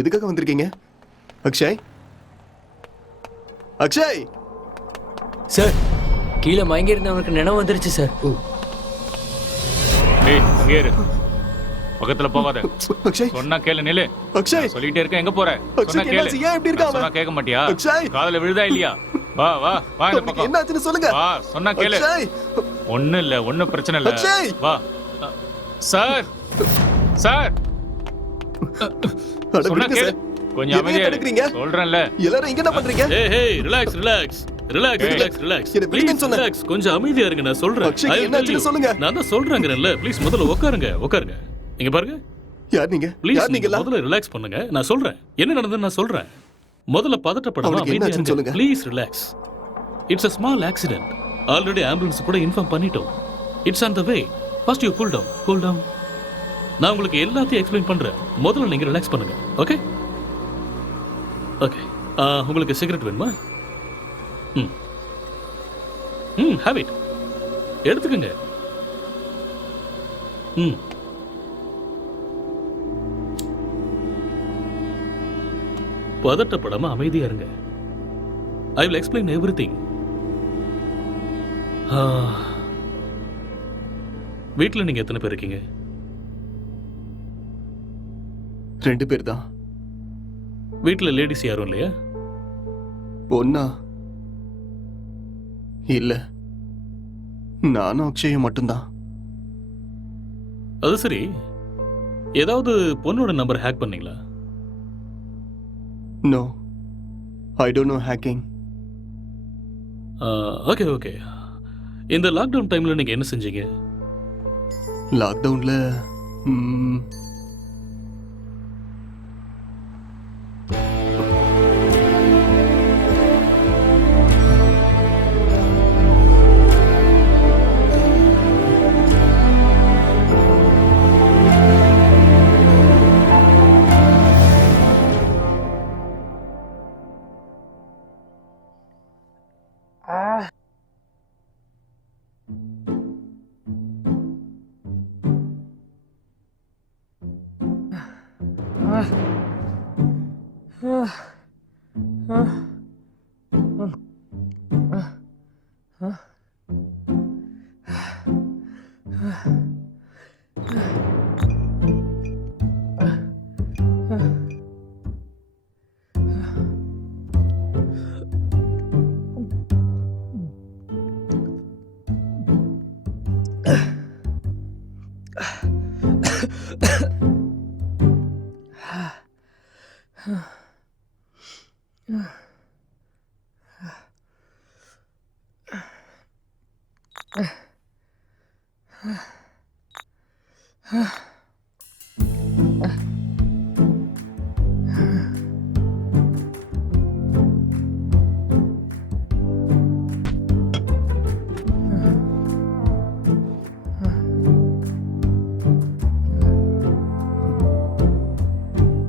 எதுக்காக வந்திருக்கீங்க? அக்ஷய், அக்ஷய் சார், கீழே மயங்கி இருந்தவனுக்கு நினைவு வந்துருச்சு சார். ஏய் அங்கே இரு, பக்கத்துல போகாத. அக்ஷய் சொன்னா கேளு. நில்லு. அக்ஷய் சொல்லிட்டே இருக்க, எங்க போற? அக்ஷய், சொன்னா கேளு. ஏன் இப்படி இருக்க அவன்? சொன்னா கேட்க மாட்டியா? அக்ஷய், காதுல விழுதா இல்லையா? வா வா வா இந்த பக்கம். என்னாச்சுன்னு சொல்லுங்க. வா, சொன்னா கேளு. அக்ஷய், ஒண்ணும் இல்ல, ஒண்ணும் பிரச்சனை இல்ல. அக்ஷய். வா. சார் சார், அட சொன்னா விடுங்க கேளு. சார். கொஞ்சம் அமைதியா எடுக்கிறீங்க? இரு. சொல்றேன்ல. எல்லாரும் இங்க என்ன பண்றீங்க? ஏய் relax relax relax relax relax. என்ன விடுங்கன்னு சொன்னேன். ரிலாக்ஸ், கொஞ்சம் அமைதியா இருங்க, நான் சொல்றேன். அக்ஷய், என்னாச்சுன்னு சொல்லுங்க. நான் தான் சொல்றேங்கறேன்ல, ப்ளீஸ் முதல்ல உட்காருங்க உட்காருங்க. இங்க பாருங்க. யார் நீங்க? ப்ளீஸ் யார் நீங்க? முதல்ல ரிலாக்ஸ் பண்ணுங்க, நான் சொல்றேன். என்ன நடந்ததுன்னு நான் சொல்றேன். முதல்ல பதட்டப்படாம அவனுக்கு அமைதியா என்னாச்சுன்னு இருங்க. சொல்லுங்க. Please relax. It's a small accident. Already ambulance கூட இன்ஃபார்ம் பண்ணிட்டோம். It's on the way. First you cool down. நான் உங்களுக்கு எல்லாத்தையும் எக்ஸ்பிளைன் பண்றேன். முதல்ல நீங்க ரிலாக்ஸ் பண்ணுங்க. Okay okay. உங்களுக்கு சிகரெட் வேணுமா? Have it. எடுத்துக்கங்க. பதட்டப்படாம அமைதியா இருங்க. ஐ வில் எக்ஸ்பிளைன் எவ்ரிதிங். வீட்டில் நீங்க எத்தனை பேர் இருக்கீங்க? 2 பேர் தான். வீட்டில் லேடிஸ் யாரும் இல்லையா? பொண்ணா? இல்ல, நானும் அக்ஷயும் மட்டும்தான். அது சரி, ஏதாவது பொண்ணோட நம்பர் ஹேக் பண்ணீங்களா? No, I don't know hacking. Okay okay. இந்த லாக்டவுன் டைமில் நீங்கள் என்ன செஞ்சீங்க? லாக்டவுன்ல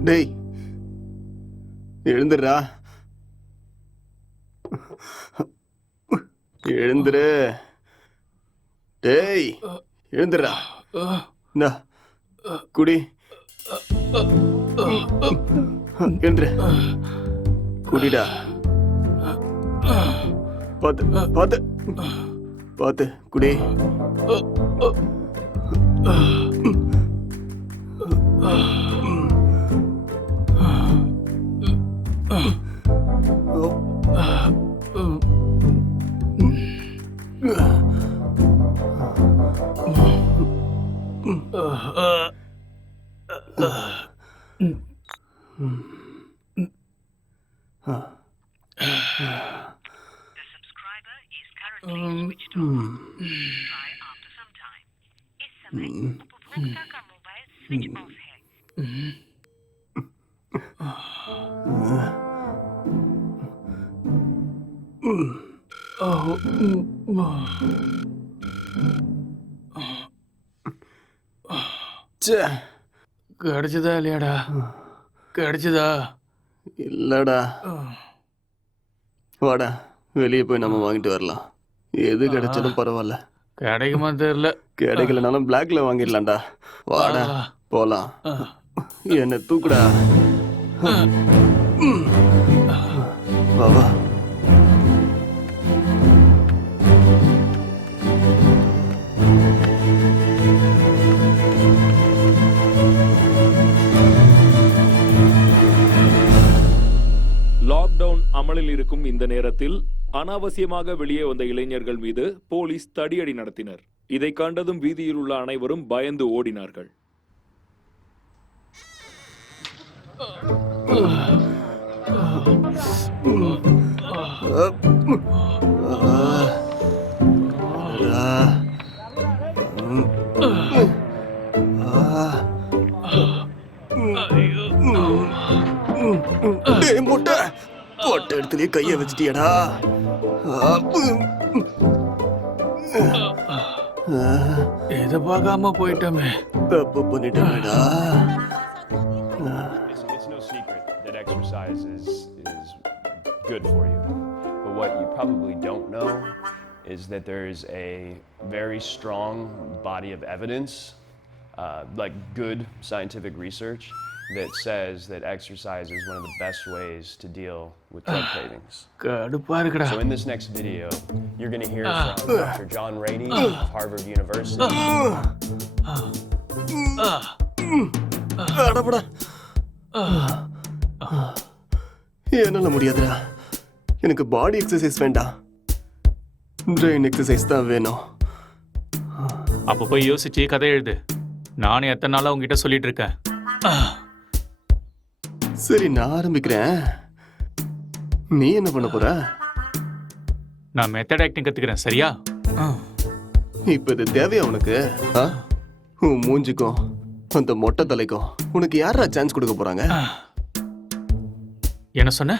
டேய் எழுந்துடுறா, எழுந்துரு. டேய் எழுந்துடுறா. இந்தா குடி. எழுந்துரு, குடிடா. பார்த்து பார்த்து பார்த்து குடி. கிடைச்சதா இல்லையாடா? கிடைச்சதா? இல்லடா. வாடா, வெளியே போய் நம்ம வாங்கிட்டு வரலாம். எது கிடைச்சாலும் பரவாயில்ல. கிடைக்குமா தெரியல. கிடைக்கலனாலும் பிளாக்ல வாங்கிடலாம்டா. வாடா போலாம். என்ன தூக்குடா. வா வா. லாக்டவுன் அமலில் இருக்கும் இந்த நேரத்தில் அனாவசியமாக வெளியே வந்த இளைஞர்கள் மீது போலீஸ் தடியடி நடத்தினர். இதை கண்டதும் வீதியில் உள்ள அனைவரும் பயந்து ஓடினார்கள். முட்டை போட்ட இடத்துலயே கைய வச்சிட்டியடா. இதை பார்க்காம போயிட்டோமே. தப்பு பண்ணிட்டேடா. It's no secret that exercise is good for you. But what you probably don't know is that there's a very strong body of evidence, like good scientific research, that says that exercise is one of the best ways to deal with drug cravings. So in this next video, you're going to hear from Dr. John Rady of Harvard University. என்னால முடியாதுடா. எனக்கு பாடி exercise வேண்டாம், brain exercise தான் வேணும். அப்போ போய் யோசிச்சு கதை எழுது. நானும் எத்தனை நாளா உங்ககிட்ட சொல்லிட்டு இருக்கேன். சரி, நான் ஆரம்பிக்கிறேன். நீ என்ன பண்ண போற? நான் மெத்தட் ஆக்டிங் கத்துக்கிறேன், சரியா? இப்ப இது தேவையா உனக்கு? ஆ? உன் மூஞ்சிக்கும் அந்த மொட்டை தலைக்கும் உனக்கு யாரா சான்ஸ் கொடுக்க போறாங்க? என்ன சொன்ன?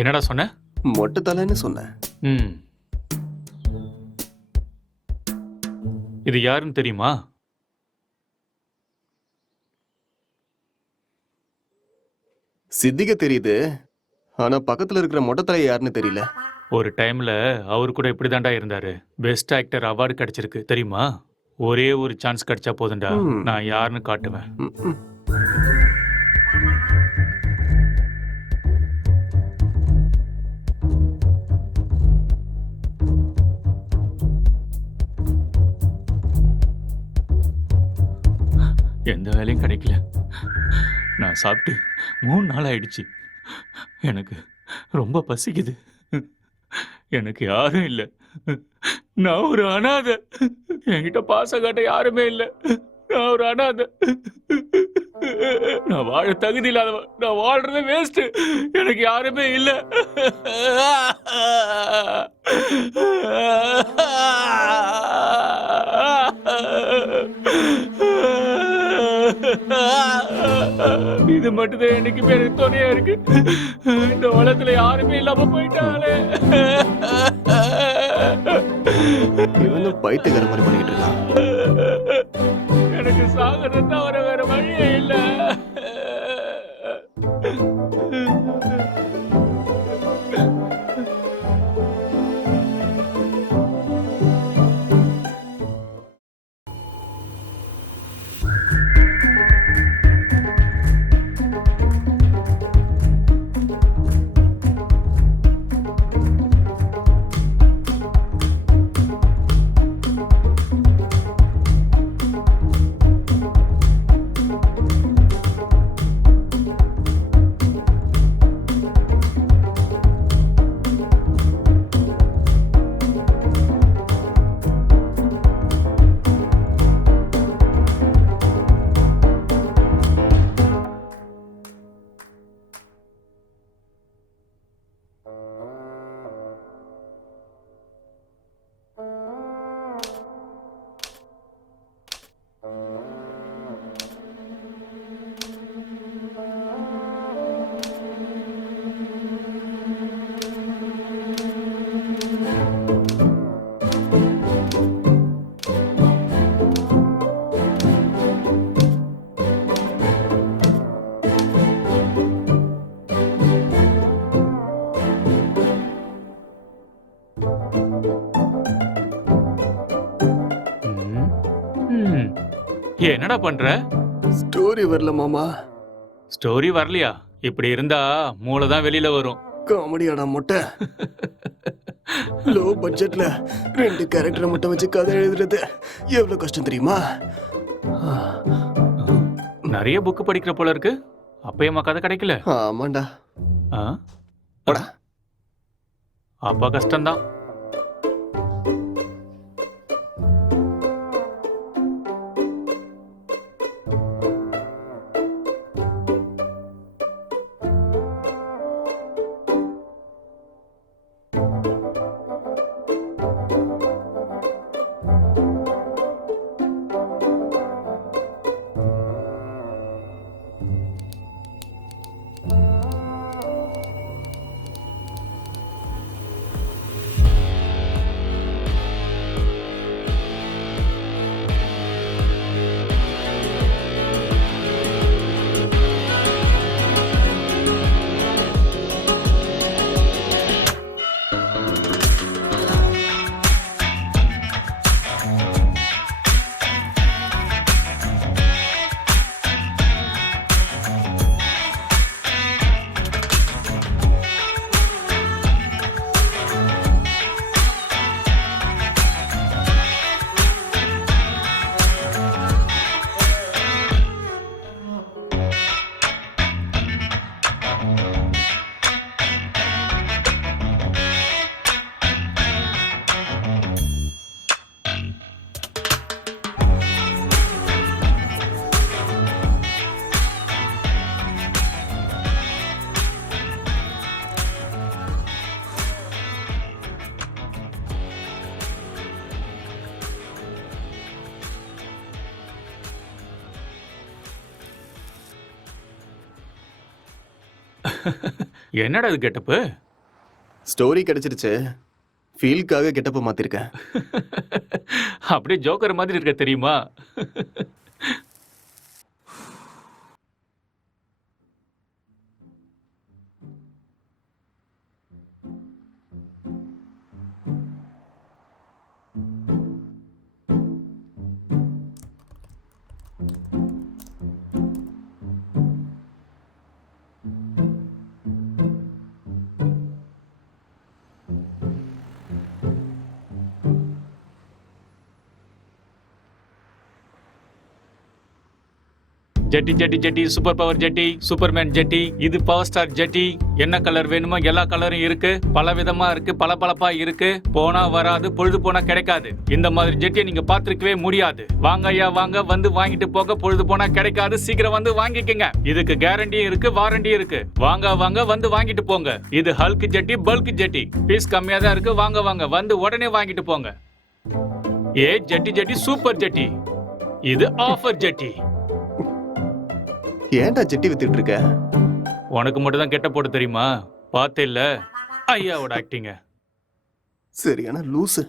என்னடா சொன்ன? மொட்டை தலைன்னு சொன்னேன். ம். இது யாருன்னு தெரியுமா? சித்திக தெரியுது, ஆனா பக்கத்துல இருக்கிற மொட்டை தலை யாருன்னு தெரியல. ஒரு டைம்ல அவர் கூட இப்படிதான்டா இருந்தாரு. பெஸ்ட் ஆக்டர் அவார்டு கிடைச்சிருக்கு தெரியுமா? ஒரே ஒரு சான்ஸ் கிடைச்சா போதும்டா, நான் யாருன்னு காட்டுவேன். எந்த வேலையும் கிடைக்கல. நான் சாப்பிட்டு 3 நாள் ஆயிடுச்சு. எனக்கு ரொம்ப பசிக்குது. எனக்கு யாரும் இல்லை. நான் ஒரு அனாதை. என்கிட்ட பாசம் காட்ட யாருமே இல்லை. நான் ஒரு அனாதை. நான் வாழ தகுதி இல்லாதவன். நான் வாழ்றது வேஸ்ட். எனக்கு யாருமே இல்லை. இது மட்டும்தான் என்னைக்குமே எனக்கு துணையா இருக்கு. இந்த உலகத்துல யாருமே இல்லாம போயிட்டாலே. இவனும் பைத்தியக்கார மாதிரி பண்ணிட்டு இருக்கான். எனக்கு சாகிறது தவிர வேற வழியே இல்ல. என்னடா பண்ற? ஸ்டோரி வரல மாமா. ஸ்டோரி வரலையா? இப்படி இருந்தா மூளை தான் வெளியில வரும். காமெடியாடா மொட்டை. லோ பட்ஜெட்ல 2 கேரக்டரை மட்டும் வச்சு கதை எழுதுறது எவ்வளவு கஷ்டம் தெரியுமா? நிறைய புக் படிக்கிற போல இருக்கு. அப்பயமா கதை கிடைக்கல? ஆமாண்டா. அப்பா கஷ்டம்தான். என்னடா இது கெட்டப்பு? ஸ்டோரி கிடைச்சிருச்சு, ஃபீல்க்காக கெட்டப்ப மாத்திருக்கேன். அப்படியே ஜோக்கர் மாதிரி இருக்க தெரியுமா? ஜெட்டி ஜெட்டி ஜெட்டி, சூப்பர் பவர் ஜெட்டி, சூப்பர்மேன் ஜெட்டி, இது பவர் ஸ்டார் ஜெட்டி. என்ன கலர் வேணுமோ எல்லா கலரும் இருக்கு, பல விதமா இருக்கு, பளபளப்பா இருக்கு. போனா வராது, பொழுது போனா கிடைக்காது. இந்த மாதிரி ஜெட்டியை நீங்க பார்த்திருக்கவே முடியாது. வாங்க ஐயா வாங்க, வந்து வாங்கிட்டு போக. பொழுது போனா கிடைக்காது, சீக்கிரம் வந்து வாங்கிக்கங்க. இதுக்கு கேரண்டியும் இருக்கு, வாரண்டியும் இருக்கு. வாங்க வாங்க, வந்து வாங்கிட்டு போங்க. இது ஹல்க் ஜெட்டி, பல்க் ஜெட்டி. பீஸ் கம்மியா தான் இருக்கு. வாங்க வாங்க, வந்து உடனே வாங்கிட்டு போங்க. ஏ ஜெட்டி ஜெட்டி, சூப்பர் ஜெட்டி. இது ஆஃபர் ஜெட்டி. ஏன்டா ஜெட்டி வித்துட்டு இருக்க? உனக்கு மட்டும் தான் கெட்ட போட்டு தெரியுமா? பார்த்தே இல்ல ஐயாவோட ஆக்டிங்க. சரியான லூசு.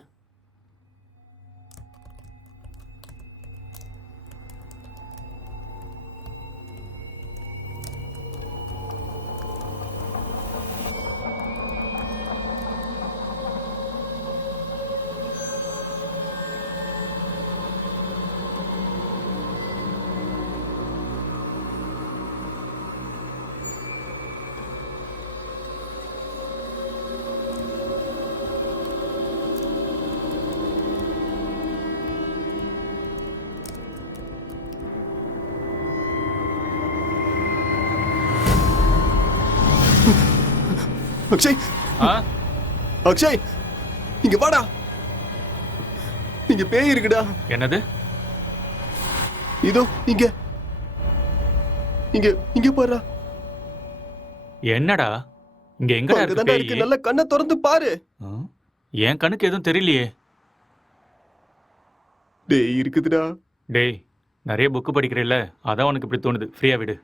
அக்ஷய், அக்ஷய், இங்க வாடா. இங்க பேய் இருக்குடா. என்னது? இதோ இங்க இங்க இங்க பாருடா. என்னடா இங்க எங்கடா இருக்கு பேய்? நல்ல கண்ணை திறந்து பாரு. என் கண்ணுக்கு எதுவும் தெரியலையே. டேய் இருக்குதுடா. டேய் நிறைய புக்கு படிக்கிறேல்ல, அதான் உனக்கு இப்படி தோணுது. ஃப்ரீயா விடு.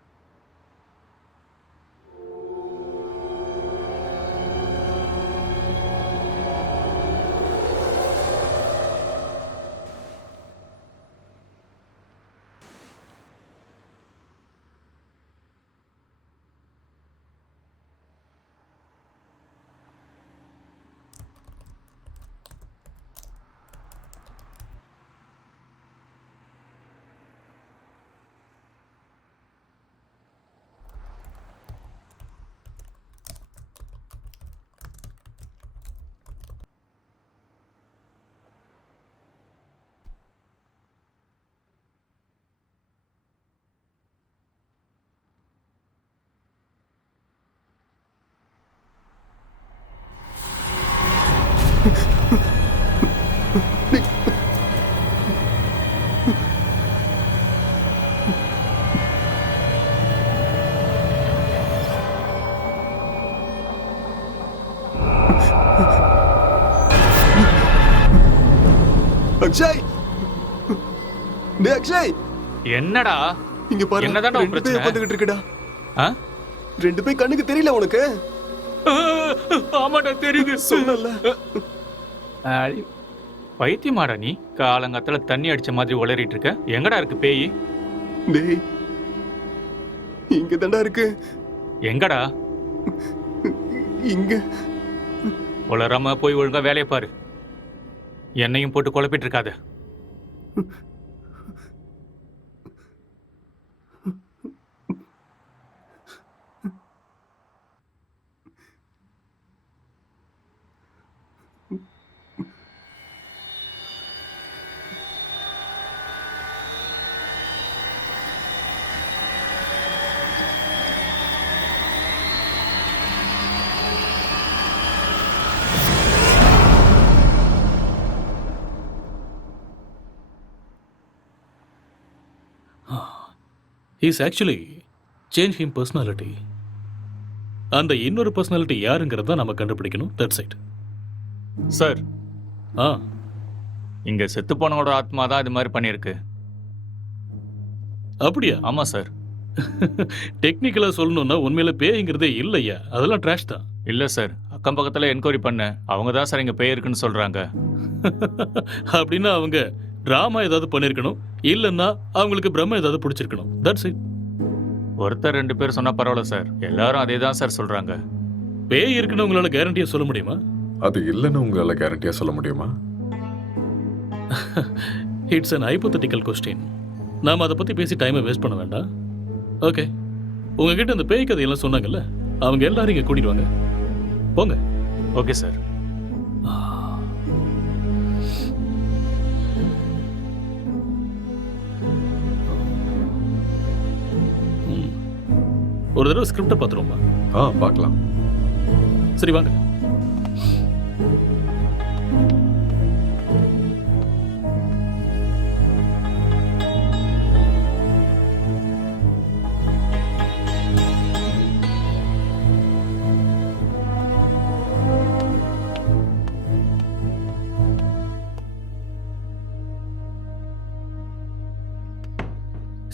அக்ஷய், டேய் அக்ஷய், என்னடா இங்க பாரு. என்னடா ரெண்டு பேய் உட்கார்ந்துகிட்டு இருக்குடா. ரெண்டு பேய் கண்ணுக்கு தெரியல உனக்கு? ஆமாடா தெரியுது. சொன்னல. பைத்தியமாடா நீ? காலங்காத்தால தண்ணி அடிச்ச மாதிரி உளறிட்டு இருக்க. எங்கடா இருக்கு பேய்? டேய் இங்க தான்டா இருக்கு. எங்கடா? இங்க. உளறாம போய் ஒழுங்கா வேலையை பாரு. என்னையும் போட்டு குழப்பிட்டு இருக்காத. He's actually changed him personality. அந்த இன்னொரு பர்சனாலிட்டி யாருங்கிறத நம்ம கண்டுபிடிக்கணும். That's it sir. இங்க செத்து போனவோட ஆத்மா தான் இது மாதிரி பண்ணியிருக்கு. அப்படியா? ஆமா சார். டெக்னிக்கலா சொல்லணும்னா உண்மையில பேய்ங்கிறதே இல்லையா, அதெல்லாம் ட்ராஷ் தான். இல்லை சார், அக்கம் பக்கத்தில் என்கொயரி பண்ணேன். அவங்க தான் சார் இங்கே பேய் இருக்குன்னு சொல்கிறாங்க. அப்படின்னா அவங்க டிராமா ஏதாவது பண்ணிருக்கணும், இல்லைன்னா அவங்களுக்கு பிரம்ம ஏதாவது பிடிச்சிருக்கணும். That's it. ஒருத்தர் 2 பேர் சொன்னால் பரவாயில்ல சார், எல்லாரும் அதே தான் சார் சொல்கிறாங்க. பேய் இருக்குன்னு உங்களால கேரண்டியா சொல்ல முடியுமா? அது இல்லைன்னு உங்களால கேரண்டியா சொல்ல முடியுமா? It's an hypothetical question. நாம அதை பத்தி பேசி டைமை வேஸ்ட் பண்ண வேண்டாம். ஓகே, உங்ககிட்ட அந்த பேய் கதையெல்லாம் சொன்னாங்கல்ல, அவங்க எல்லாரும் இங்க கூட்டிட்டு வாங்க. போங்க. Okay sir. ஒரு தடவை ஸ்கிரிப்டை பார்த்துருவோமா? பார்க்கலாம். சரி வாங்க.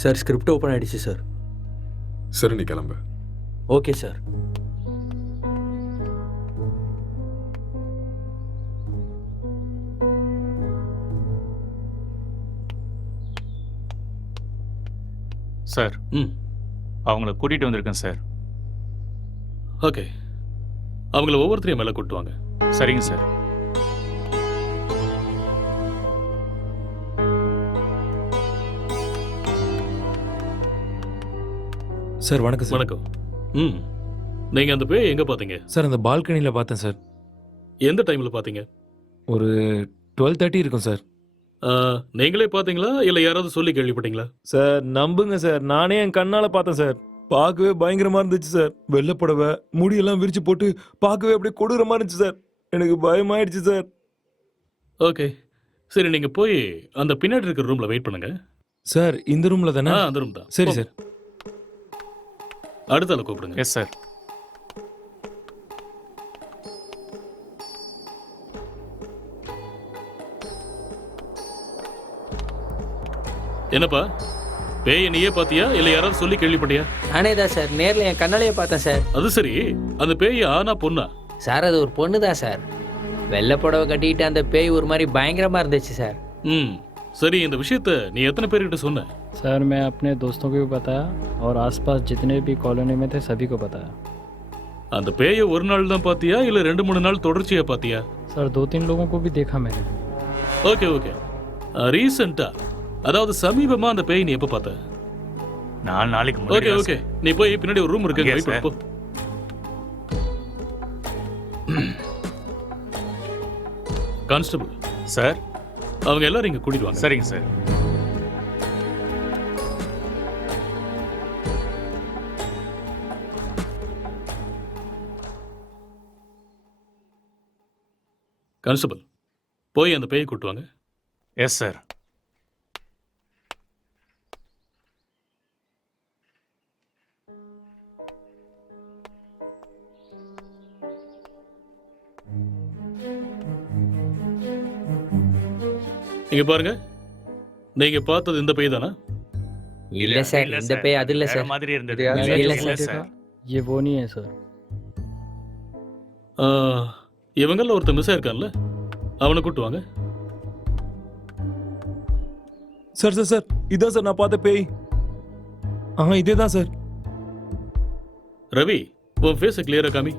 சார் ஸ்கிரிப்ட் ஓப்பன் ஆயிடுச்சு சார். சரி, நீ கிளம்பு. Okay sir. சார், அவங்கள கூட்டிகிட்டு வந்திருக்கேன் சார். ஓகே, அவங்கள ஒவ்வொருத்தரையும் மேலே கூட்டு வாங்க. சரிங்க சார். சார் வணக்கம் சார். வணக்கம். நீங்கள் அந்த பேய் எங்கே பார்த்தீங்க? சார் அந்த பால்கனியில் பார்த்தேன் சார். எந்த டைமில் பார்த்தீங்க? ஒரு 12:30 இருக்கும் சார். நீங்களே பார்த்தீங்களா இல்லை யாராவது சொல்லி கேள்விப்பட்டீங்களா? சார் நம்புங்க சார், நானே என் கண்ணால் பார்த்தேன் சார். பார்க்கவே பயங்கரமாக இருந்துச்சு சார். வெள்ளைப்புடவை முடியெல்லாம் விரிச்சு போட்டு பார்க்கவே அப்படியே கொடூரமாக இருந்துச்சு சார். எனக்கு பயமாயிடுச்சு சார். ஓகே, சரி நீங்கள் போய் அந்த பின்னாடி இருக்கிற ரூமில் வெயிட் பண்ணுங்க. சார் இந்த ரூமில் தானே? அந்த ரூம் தான். சரி சார். அடுத்த ஆளை கூப்பிடுங்க. Yes sir. என்னப்பா, பேயை நீயே பாத்தியா இல்ல யாராவது சொல்லி கேள்விப்பட்டியா? நானே தான் சார், நேரில் என் கண்ணாலேயே பார்த்தேன் சார். அது சரி, அந்த பேய் ஆனா பொண்ணா? சார் அது ஒரு பொண்ணு தான் சார். வெள்ளை புடவை கட்டிக்கிட்டு அந்த பேய் ஒரு மாதிரி பயங்கரமாக இருந்துச்சு சார். சரி, இந்த விஷயத்த நீ எத்தனை பேர்கிட்ட சொன்ன? सर मैं अपने दोस्तों को भी बताया और आसपास जितने भी कॉलोनी में थे सभी को बताया. அந்த பேயை ஒரு நாள் தான் பாத்தியா இல்ல 2-3 நாள் தொடர்ச்சியா பாத்தியா? सर 2-3 लोगों को भी देखा मैंने. ஓகே ஓகே, ரீசெண்டா அதாவது சமீபமா அந்த பேய் நீ எப்ப பார்த்த? 4 நாளைக்கு ஓகே முன்னாடி. ஓகே, நீ போய் பின்னாடி ஒரு ரூம் இருக்கு, Yes, வெயிட் பண்ணு போ. Constable sir. அவங்க எல்லாரும் இங்க கூட்டிட்டு வாங்க. சரிங்க சார். கான்ஸ்டபிள் போய் அந்த பேயை கூட்டு வாங்க. Yes sir. இங்க பாருங்க, நீங்க பார்த்தது இந்த பேய் தானா? இல்ல சார், இந்த பேய் அது இல்ல வேற சார். மாதிரி இருந்தது. இல்ல இல்ல சார். சார். ये वो नहीं है सर. இவங்கள ஒருத்தர் மிஸ் ஆயிருக்கான்ல, அவனை கூட்டு வாங்க. சார் சார் சார், இதான் சார் நான் பார்த்த பேய். இதே தான் சார். ரவி, உன் ஃபேஸை கிளியரா காமி.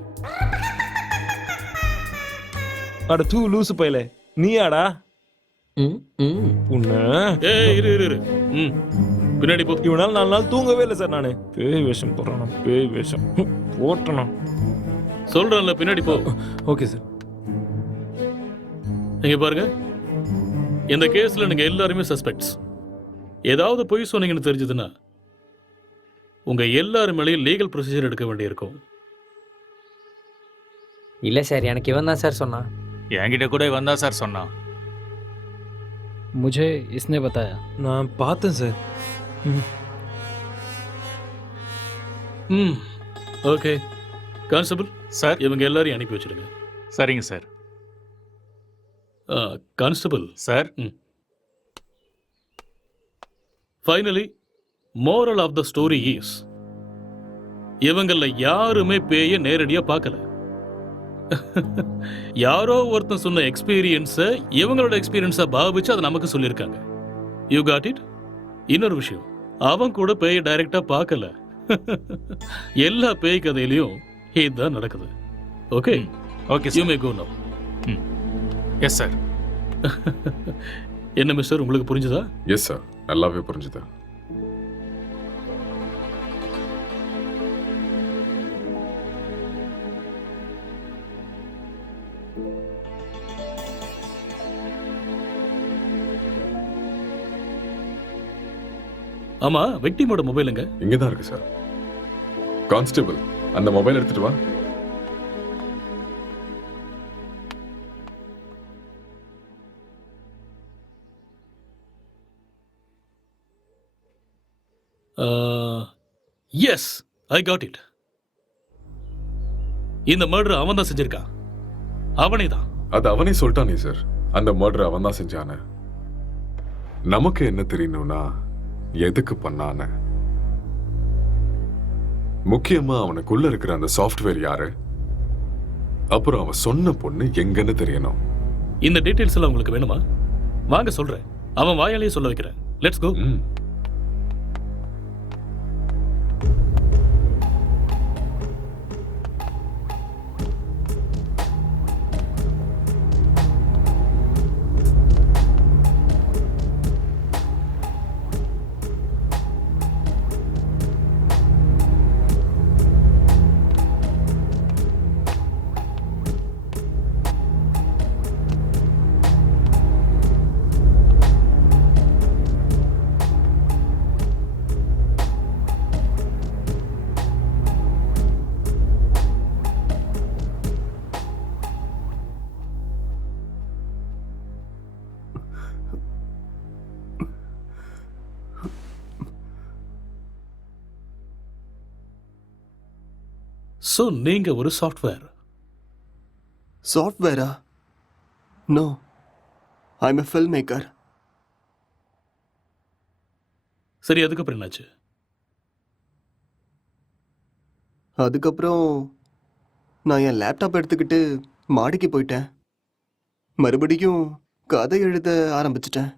அட தூ லூசு பையல, நீயாடா? உன்ன ஏய் இரு இரு இரு. பின்னாடி போ. இவனால 4 நாள் தூங்கவே இல்லை சார். நானு பேய் வேஷம் போடுறானா? பேய் வேஷம் போட்டனா? சொல்றேன்ல, பின்னாடி போ. Okay sir. இங்க பாருங்க, இந்த கேஸ்ல நீங்க எல்லாருமே சஸ்பெக்ட்ஸ். ஏதாவது பொய் சொன்னீங்கன்னு தெரிஞ்சதுன்னா உங்க எல்லாரும் மேலேயும் லீகல் ப்ரொசீஜர் எடுக்க வேண்டியிருக்கும். இல்ல சார், எனக்கு இவன் தான் சார் சொன்னான். என்கிட்ட கூட வந்தா சார் சொன்னான். मुझे इसने बताया. நான் பார்த்தேன் சார். Okay constable sir. இவங்க எல்லாரையும் அனுப்பி வச்சிடுங்க. சரிங்க sir. Constable sir. Finally moral of the story is இவங்கள யாருமே பேய நேரடியா பார்க்கல. யாரோ ஒருத்தன் சொன்ன எக்ஸ்பீரியன்ஸை இவங்களோட எக்ஸ்பீரியன்ஸா பாவிச்சு அதை நமக்கு சொல்லியிருக்காங்க. You got it? இன்னொரு விஷயம், அவன் கூட பேய டைரக்டா பார்க்கல. எல்லா பேய் கதையிலையும் இதுதான் நடக்குது. Okay okay you may go now. Yes sir. என்ன மிஸ்டர், உங்களுக்கு புரிஞ்சுதா? எஸ் சார், நல்லாவே புரிஞ்சுது. ஆமா, விக்டிமோட மொபைலுங்க? இங்கே தான் இருக்கு சார். கான்ஸ்டபிள், அந்த மொபைல் எடுத்துட்டு வா. Yes, I got it. இந்த மர்டர் அவன் தான் செஞ்சிருக்கான். அவனே தான். அது அவனே சொல்லிட்டானே சார், அந்த மர்டர் அவன் தான் செஞ்சானே. நமக்கு என்ன தெரியணும்னா எதுக்கு பண்ணான, முக்கியமா அவனுக்குள்ள இருக்கிற அந்த சாஃப்ட்வேர் யாரு, அப்புறம் அவன் சொன்ன பொண்ணு எங்கன்னு தெரியணும். இந்த டீடைல்ஸ் எல்லாம் உங்களுக்கு வேணுமா? வாங்க சொல்றேன். அவன் வாயாலேயே சொல்ல வைக்கிறேன். Let's go. சோ நீங்க ஒரு சாஃப்ட்வேர்? சாஃப்ட்வேரா? No, I am a filmmaker. சரி, அதுக்கப்புறம் என்னாச்சு? அதுக்கப்புறம் நான் என் லேப்டாப் எடுத்துக்கிட்டு மாடிக்கு போயிட்டேன். மறுபடியும் கதை எழுத ஆரம்பிச்சிட்டேன்.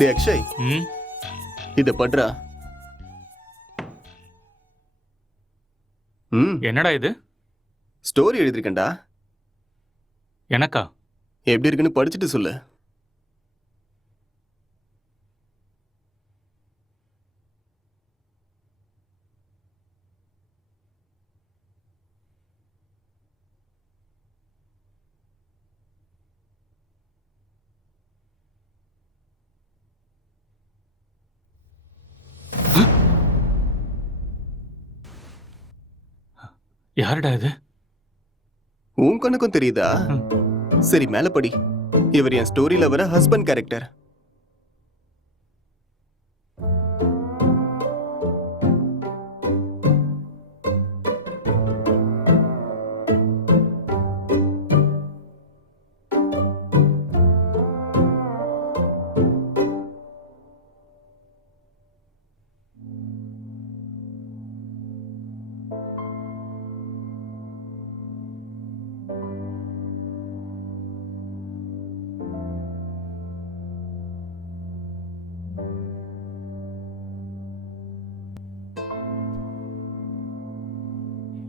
டே அக்ஷய், இத பண்றா. என்னடா இது? ஸ்டோரி எழுதிருக்கேன்டா. எனக்கா? எப்படி இருக்குன்னு படிச்சுட்டு சொல்லு. யாருடா இது? உன் கண்ணுக்கும் தெரியுதா? சரி, மேல படி. இவர் என் ஸ்டோரியில வர ஹஸ்பண்ட் கேரக்டர்.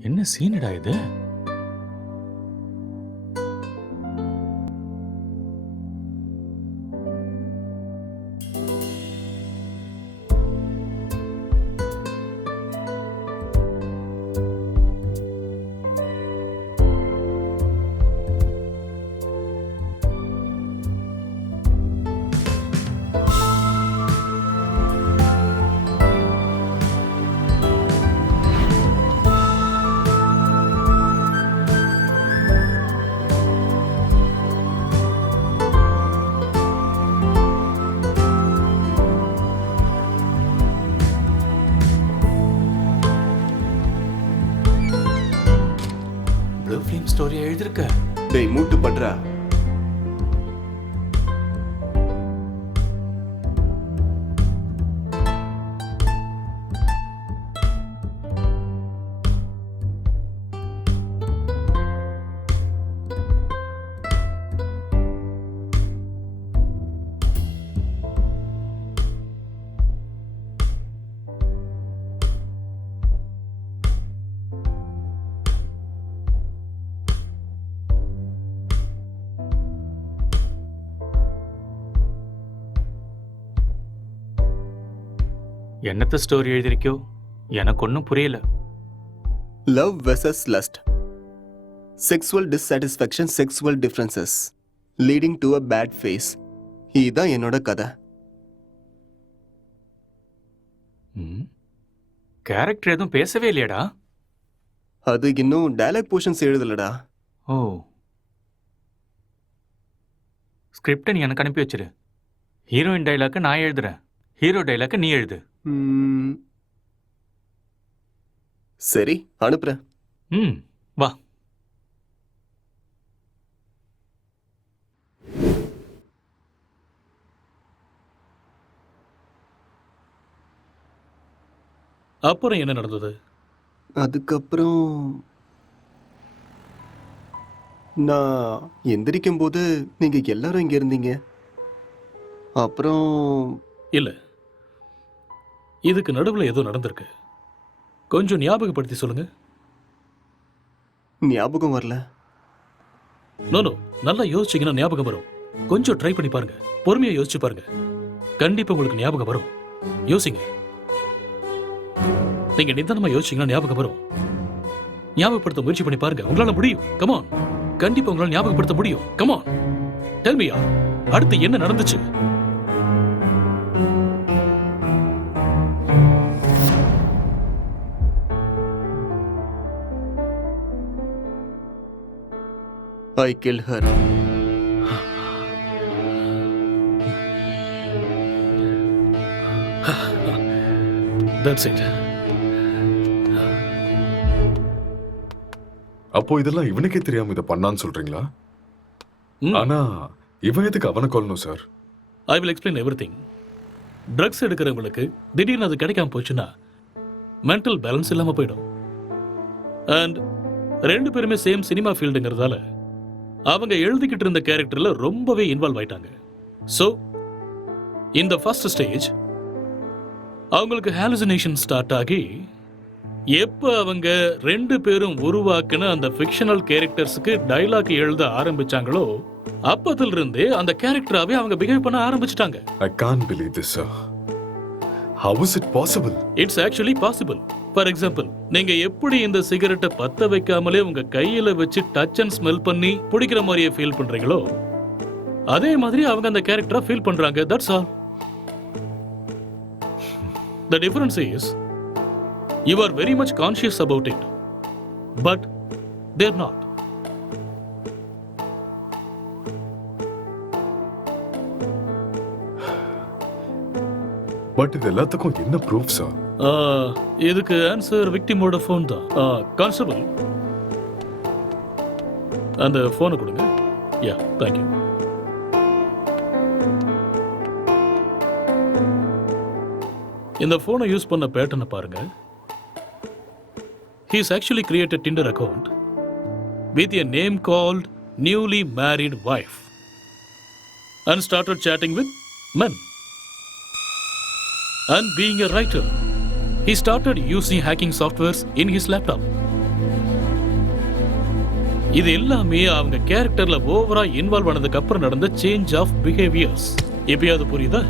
என்ன சீனடா இது? ப்ளூ ஃபிலிம் ஸ்டோரி எழுதிருக்க. டேய் மூட்டு பண்றா. என்னத்த ஸ்டோரி எழுதிருக்கோ எனக்கு ஒன்றும் புரியல. Love versus lust, sexual dissatisfaction, sexual differences leading to a bad phase. இதுதான் என்னோட கதை. கேரக்டர் எதுவும் பேசவே இல்லையடா. அது இன்னும் டயலாக் போர்ஷன்ஸ் எழுதலடா. ஓ, ஸ்கிரிப்டை நீ எனக்கு அனுப்பி வச்சிரு. ஹீரோயின் டைலாக்க நான் எழுதுறேன், ஹீரோ டைலாக்க நீ எழுது. சரி, அனுப்புறேன். வா. அப்புறம் என்ன நடந்தது? அதுக்கப்புறம் நான் எந்திரிக்கும் போது நீங்க எல்லாரும் இங்க இருந்தீங்க. அப்புறம் இல்ல, இதுக்கு நடுவுல ஏதோ நடந்திருக்கு. கொஞ்சம் ஞாபகப்படுத்தி சொல்லுங்க. ஞாபகம் வரல. நோ, நல்லா யோசிச்சீங்கன்னா ஞாபகம் வரும். கொஞ்சம் ட்ரை பண்ணி பாருங்க, பொறுமையா யோசிச்சு பாருங்க, கண்டிப்பா உங்களுக்கு ஞாபகம் வரும். யோசிங்க, நீங்க நிதானமா யோசிச்சீங்கன்னா ஞாபகம் வரும். ஞாபகப்படுத்த முயற்சி பண்ணி பாருங்க, உங்களால முடியும். கமான், கண்டிப்பா உங்களால ஞாபகப்படுத்த முடியும். கமான், டெல் மீ, அடுத்து என்ன நடந்துச்சு? I killed her. That's it. அப்போ இதெல்லாம் இவனுக்கே தெரியாம இதை பண்ணான்னு சொல்றீங்களா? ஆனா இவன் எதுக்கு அவனை கொல்லணும் sir? I will explain everything. Drugs எடுக்கிறவங்களுக்கு திடீர்னு அது கிடைக்காம போச்சுன்னா மென்டல் பேலன்ஸ் இல்லாம போயிடும். அண்ட் ரெண்டு பேருமே சேம் சினிமா ஃபீல்டுங்கிறதால அவங்க எழுதிக்கிட்டு இருந்த கேரக்டர்ல ரொம்பவே இன்வால்வ் ஆயிட்டாங்க. ஸோ இந்த ஃபர்ஸ்ட் ஸ்டேஜ் அவங்களுக்கு ஹாலுசினேஷன் ஸ்டார்ட் ஆகி எப்போ அவங்க ரெண்டு பேரும் உருவாக்குன அந்த ஃபிக்ஷனல் கேரக்டர்ஸுக்கு டைலாக் எழுத ஆரம்பிச்சாங்களோ அப்பத்துல இருந்தே அந்த கேரக்டராவே அவங்க பிஹேவ் பண்ண ஆரம்பிச்சிட்டாங்க. I can't believe this, sir. How is it possible? It's actually possible. For example, நீங்க எப்படி இந்த சிகரெட்டை பத்த வைக்காமலே உங்க கையில வச்சு டச் அண்ட் ஸ்மெல் பண்ணி பிடிக்கிற மாதிரியே ஃபீல் பண்றீங்களோ அதே மாதிரி அவங்க அந்த கேரக்டரா ஃபீல் பண்றாங்க. That's all. The difference is you are very much conscious about it, but they're not. But இது எல்லாத்துக்கும் என்ன ப்ரூஃப் சார்? இதுக்கு ஆன்சர் விக்டிமோட ஃபோன் தான். கான்ஸ்டபிள், அந்த ஃபோனை கொடுங்க. யா, தேங்க்யூ. இந்த ஃபோனை யூஸ் பண்ண பேட்டர்னை பாருங்க. He's actually created Tinder account with a name called newly married wife and started chatting with men. And being a writer, he started using hacking softwares in his laptop. இது எல்லாமே அவங்க கேரக்டர்ல ஓவரா இன்வால்வ் ஆனதுக்கு அப்புறம் நடந்த சேஞ்ச் ஆஃப் பிஹேவியர்ஸ். எப்பயாவது புரியுதா?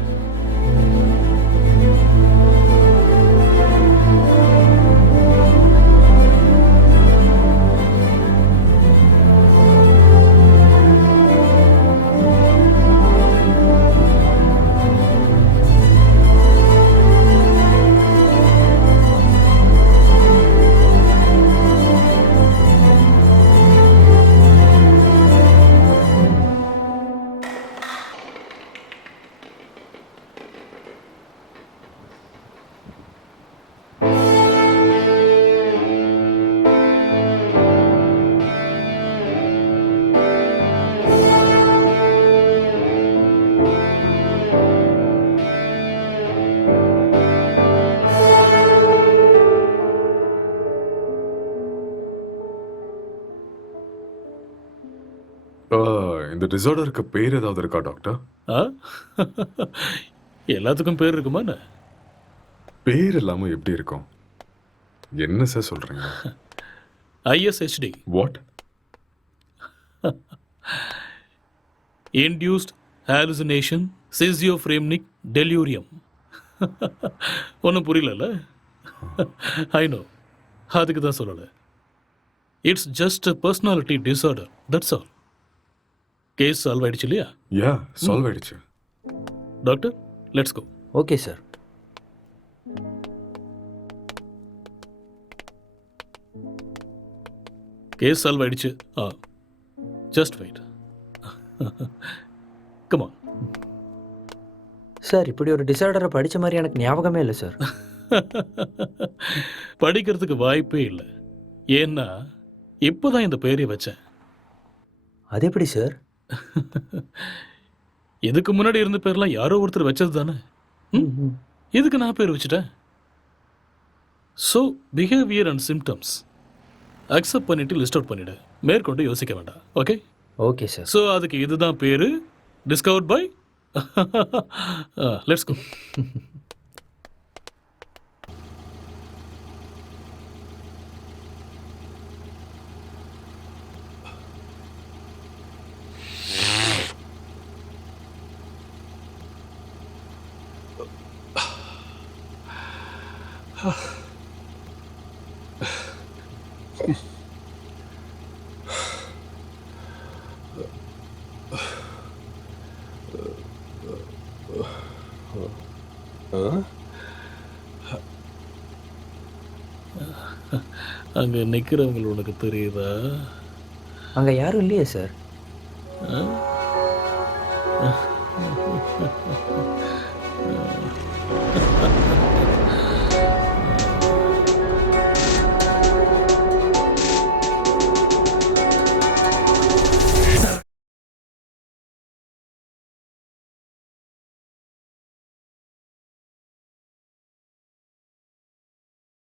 இந்த டிசார்டருக்கு பேர் ஏதாவது இருக்கா டாக்டர்? ஆ? எல்லாத்துக்கும் பேர் இருக்குமா என்ன? பேர் இல்லாம எப்படி இருக்கும்? என்ன சார் சொல்றீங்க? ISHD. What? Induced hallucination schizophrenic delirium. ஒன்றும் புரியல. ஐ நோ, அதுக்கு தான் சொல்லலை. It's just a personality disorder, that's all. Case solve ஆயிடுச்சு இல்லையா? யா, சால்வ் ஆயிடுச்சு. Doctor, let's go. Okay sir. Case solve ஆயிடுச்சு. Just wait. Come on. Sir, இப்படி ஒரு டிசார்டரை படித்த மாதிரி எனக்கு ஞாபகமே இல்லை சார். படிக்கிறதுக்கு வாய்ப்பே இல்லை. ஏன்னா இப்போதான் இந்த பேரை வச்சேன். அது எப்படி சார்? இதுக்கு முன்னாடி இருந்த பேர்லாம் யாரோ ஒருத்தர் வச்சது தானே. இதுக்கு நான் பேர் வச்சுட்டேன். So behaviour and symptoms accept பண்ணிட்டு லிஸ்ட் அவுட் பண்ணிடு. மேற்கொண்டு யோசிக்க வேண்டாம். ஓகே? Okay sir. ஸோ அதுக்கு இதுதான் பேரு. Discovered by. Let's go. அங்க நிக்கிறவங்க உனக்கு தெரியுதா? அங்கே யாரும் இல்லையே சார். ஆ?